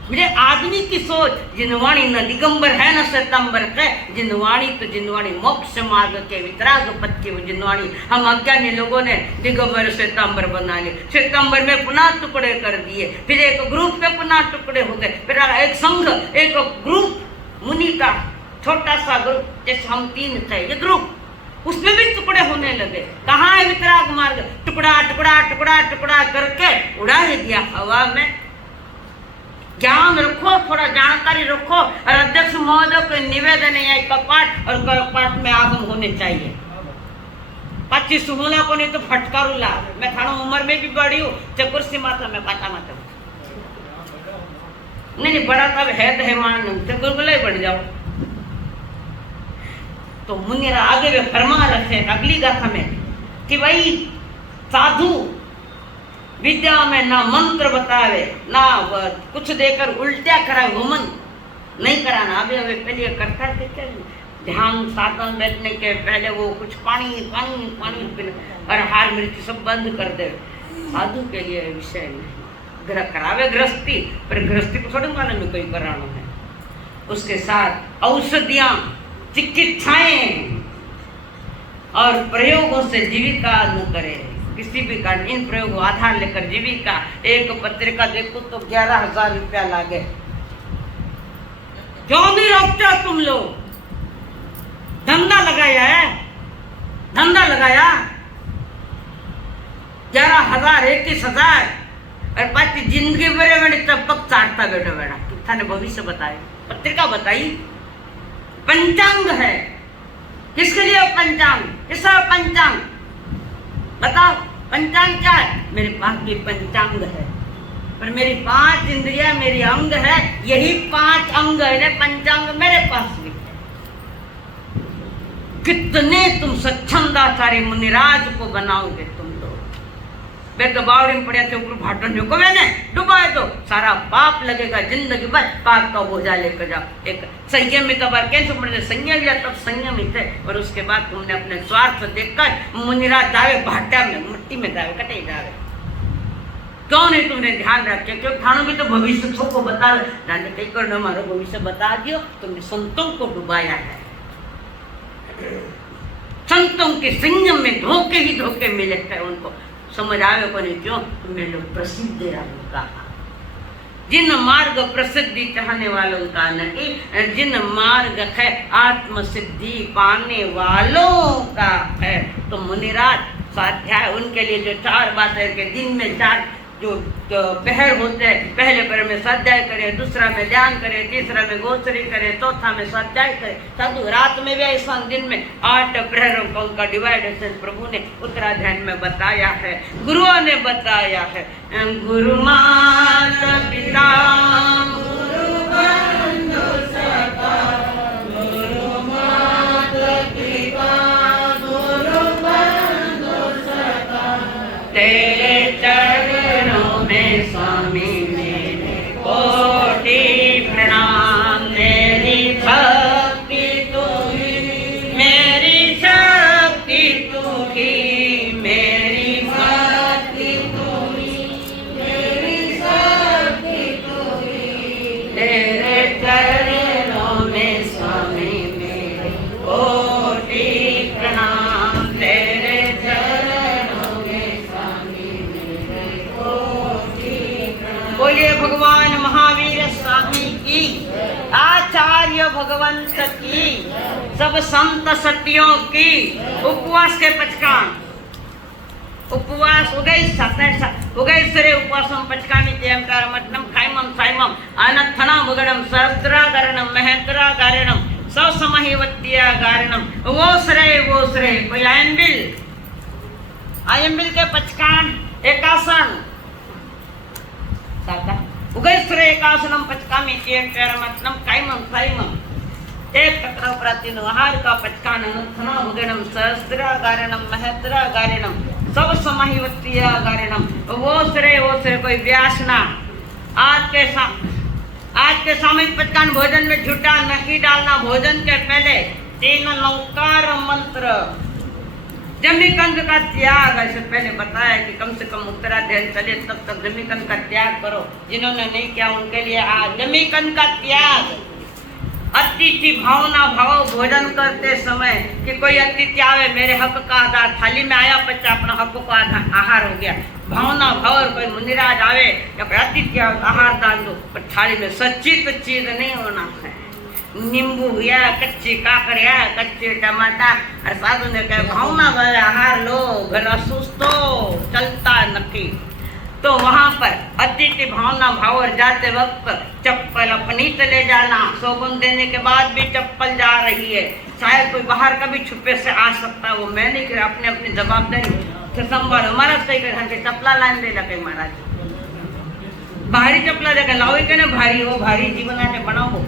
मुझे आदमी की सोच जिनवाणी न दिगंबर है न श्वेतांबर है, जिनवाणी मोक्ष मार्ग के वितराग पत्ती वो जिनवाणी। हम अज्ञानी लोगों ने दिगंबर श्वेतांबर बना लिए, श्वेतांबर में पुनः टुकड़े कर दिए, फिर एक ग्रुप के पुनः टुकड़े हो गए, फिर एक संघ, एक ग्रुप मुनि का छोटा सा ग्रुप, जैसे हम 3 थे ये ग्रुप, उसमें भी टुकड़े होने लगे। कहाँ है वितराग मार्ग? टुकड़ा टुकड़ा टुकड़ा टुकड़ा करके उड़ा ही दिया हवा में। ज्ञान रखो, थोड़ा जानकारी रखो। और अध्यक्ष महोदय को निवेदन है कपाट और कपाट में आगम होने चाहिए। 25 होला को नहीं तो फटकारू ला। मैं थाना उम्र में भी बड़ी हूँ, चकुर्सी माता में पाता माता नहीं बड़ा तब है मान चकुरगुला बढ़ जाओ। तो मुनिरा आगे वे फरमा रखे अगली गाथा में कि भाई साधु विद्या में ना मंत्र बतावे ना कुछ देकर उल्टा कराए, वमन नहीं कराना। अभी अभी पहले करता थे क्या ध्यान साधन बैठने के पहले वो कुछ पानी पानी पानी पीना और हार मृत्यु सब बंद कर दे। साधु के लिए विषय नहीं, करावे गृहस्थी, पर गृहस्थी को थोड़ी मालूम में कोई कराना है। उसके साथ औषधियां चिकित्साएं और प्रयोगों से जीविका न करे। किसी भी कारण इन प्रयोगों आधार लेकर जीविका, एक पत्रिका देखो तो 11,000 रुपया लागे। क्यों नहीं रोकते तुम लोग? धंधा लगाया है, धंधा लगाया 11,000 21,000 और बाकी जिंदगी भरे मैंने चपक चाटता बैठा बैठा। कितना ने भविष्य बताया, पत्रिका बताई। पंचांग है, किसके लिए पंचांग? किसका पंचांग बताओ? पंचांग क्या है? मेरे पास भी पंचांग है, पर मेरी 5 इंद्रियां मेरी अंग है, यही 5 अंग है पंचांग मेरे पास भी है। कितने तुम स्वच्छंदाचारी मुनिराज को बनाओगे तुम लोग? वे तो बावड़ी में पड़े थे ऊपर भाटन को मैंने डुबाए तो सारा पाप लगेगा, जिंदगी भर पाप का बोझा लेकर जाओ। एक संयमित कैसे पड़े संयम लिया तब संयमित है, और उसके बाद तुमने अपने स्वार्थ देखकर मुनिराज दावे भाटा में मिट्टी में दावे कटे जावे। क्यों नहीं तुमने ध्यान रखे? क्यों थानों भी तो भविष्य को बता जाने कई करना हमारा भविष्य बता दियो। तुमने संतों को डुबाया है, संतों के संयम में धोखे ही धोखे मिले थे उनको। समझ आवे को नहीं क्यों? तुम्हें लोग प्रसिद्ध का जिन मार्ग प्रसिद्धि चाहने वालों का नहीं, जिन मार्ग है आत्म सिद्धि पाने वालों का है। तो मुनिराज स्वाध्याय उनके लिए जो 4 बातें के दिन में 4 जो पहर होते हैं, पहले पहर में स्वाध्याय करे, दूसरा में ध्यान करे, तीसरा में गोचरी करे, चौथा में स्वाध्याय करे। साधु रात में भी ऐसा दिन में 8 प्रहरों का उनका डिवाइडेशन प्रभु ने उत्तराध्याय में बताया है, गुरुओं ने बताया है। गुरु माता पिता गुरु बंधु सखा, गुरु माता पिता गुरु बंधु सखा, तेरे चरणों में स्वामी मेरे कोटि प्रणाम। मेरी भक्ति तू ही, मेरी शक्ति तू ही, मेरी भक्ति तू ही, मेरी शक्ति तू ही, तेरे चरणों में स्वामी मेरे कोटि प्रणाम। तेरे चरणों में स्वामी मेरे कोटि प्रणाम। बोलिए भगवान महावीर स्वामी की, आचार्य भगवंत की, सब संत सतियों की। उपवास के पचकान, उपवास उगैसरे उपवासम पचकामि तेयं कारमट्टम खाइमं साइमं अनर्थना मुगडम सहस्रागरणम महेंद्रागारणम सवसमहिवत्यागारणम वो श्रेय कोई आयन बिल आये मिल के पचकान एकासन साका उगैस्त्र एकासनम पचकामी चेन पेरमत्नम कायमम साइमम एक तक्र प्रातिन आहार का पचकान अनुथना भगणम सहस्त्रागारणम महत्रागारणम सब समाहिवत्यागारणम वो सरे कोई व्यास ना आज के सामूहिक पचकान भोजन में झूठा नहीं डालना। भोजन के पहले 3 लंकार मंत्र जमीकंद का त्याग, ऐसे पहले बताया कि कम से कम उत्तराध्याय चले तब तक जमीकंद का त्याग करो। जिन्होंने नहीं किया उनके लिए आज जमीकंद का त्याग। अतिथि भावना भाव भोजन करते समय कि कोई अतिथि आवे मेरे हक का आधार थाली में आया बच्चा अपना हक का आहार हो गया। भावना भाव कोई मुनिराज आवे या कोई अतिथि आहार डाल दो, पर थाली में सचित चीज नहीं होना है। नींबू या कच्ची काकरिया कच्चे टमाटर और साधु ने कहा भावना भरे आहार लो भला सुस्तो चलता नहीं। तो वहां पर अतिथि भावना भाव और जाते वक्त चप्पल अपनी चले जाना। सौगंध देने के बाद भी चप्पल जा रही है, शायद कोई बाहर का भी छुपे से आ सकता है, वो मैं नहीं कर अपने अपनी जवाबदारी से संभालो। महाराज कई घर के चप्पला लाइन दे लगे महाराज भारी चप्पला देखे लाओ के ना भारी हो भारी जीवन आटे बनाओ।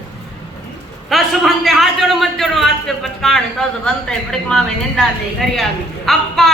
10 बंदे हाथ जोड़ो मत जोड़ो आज के पचकान 10 बनते बड़े माँ में निंदा नहीं करिया अप्पा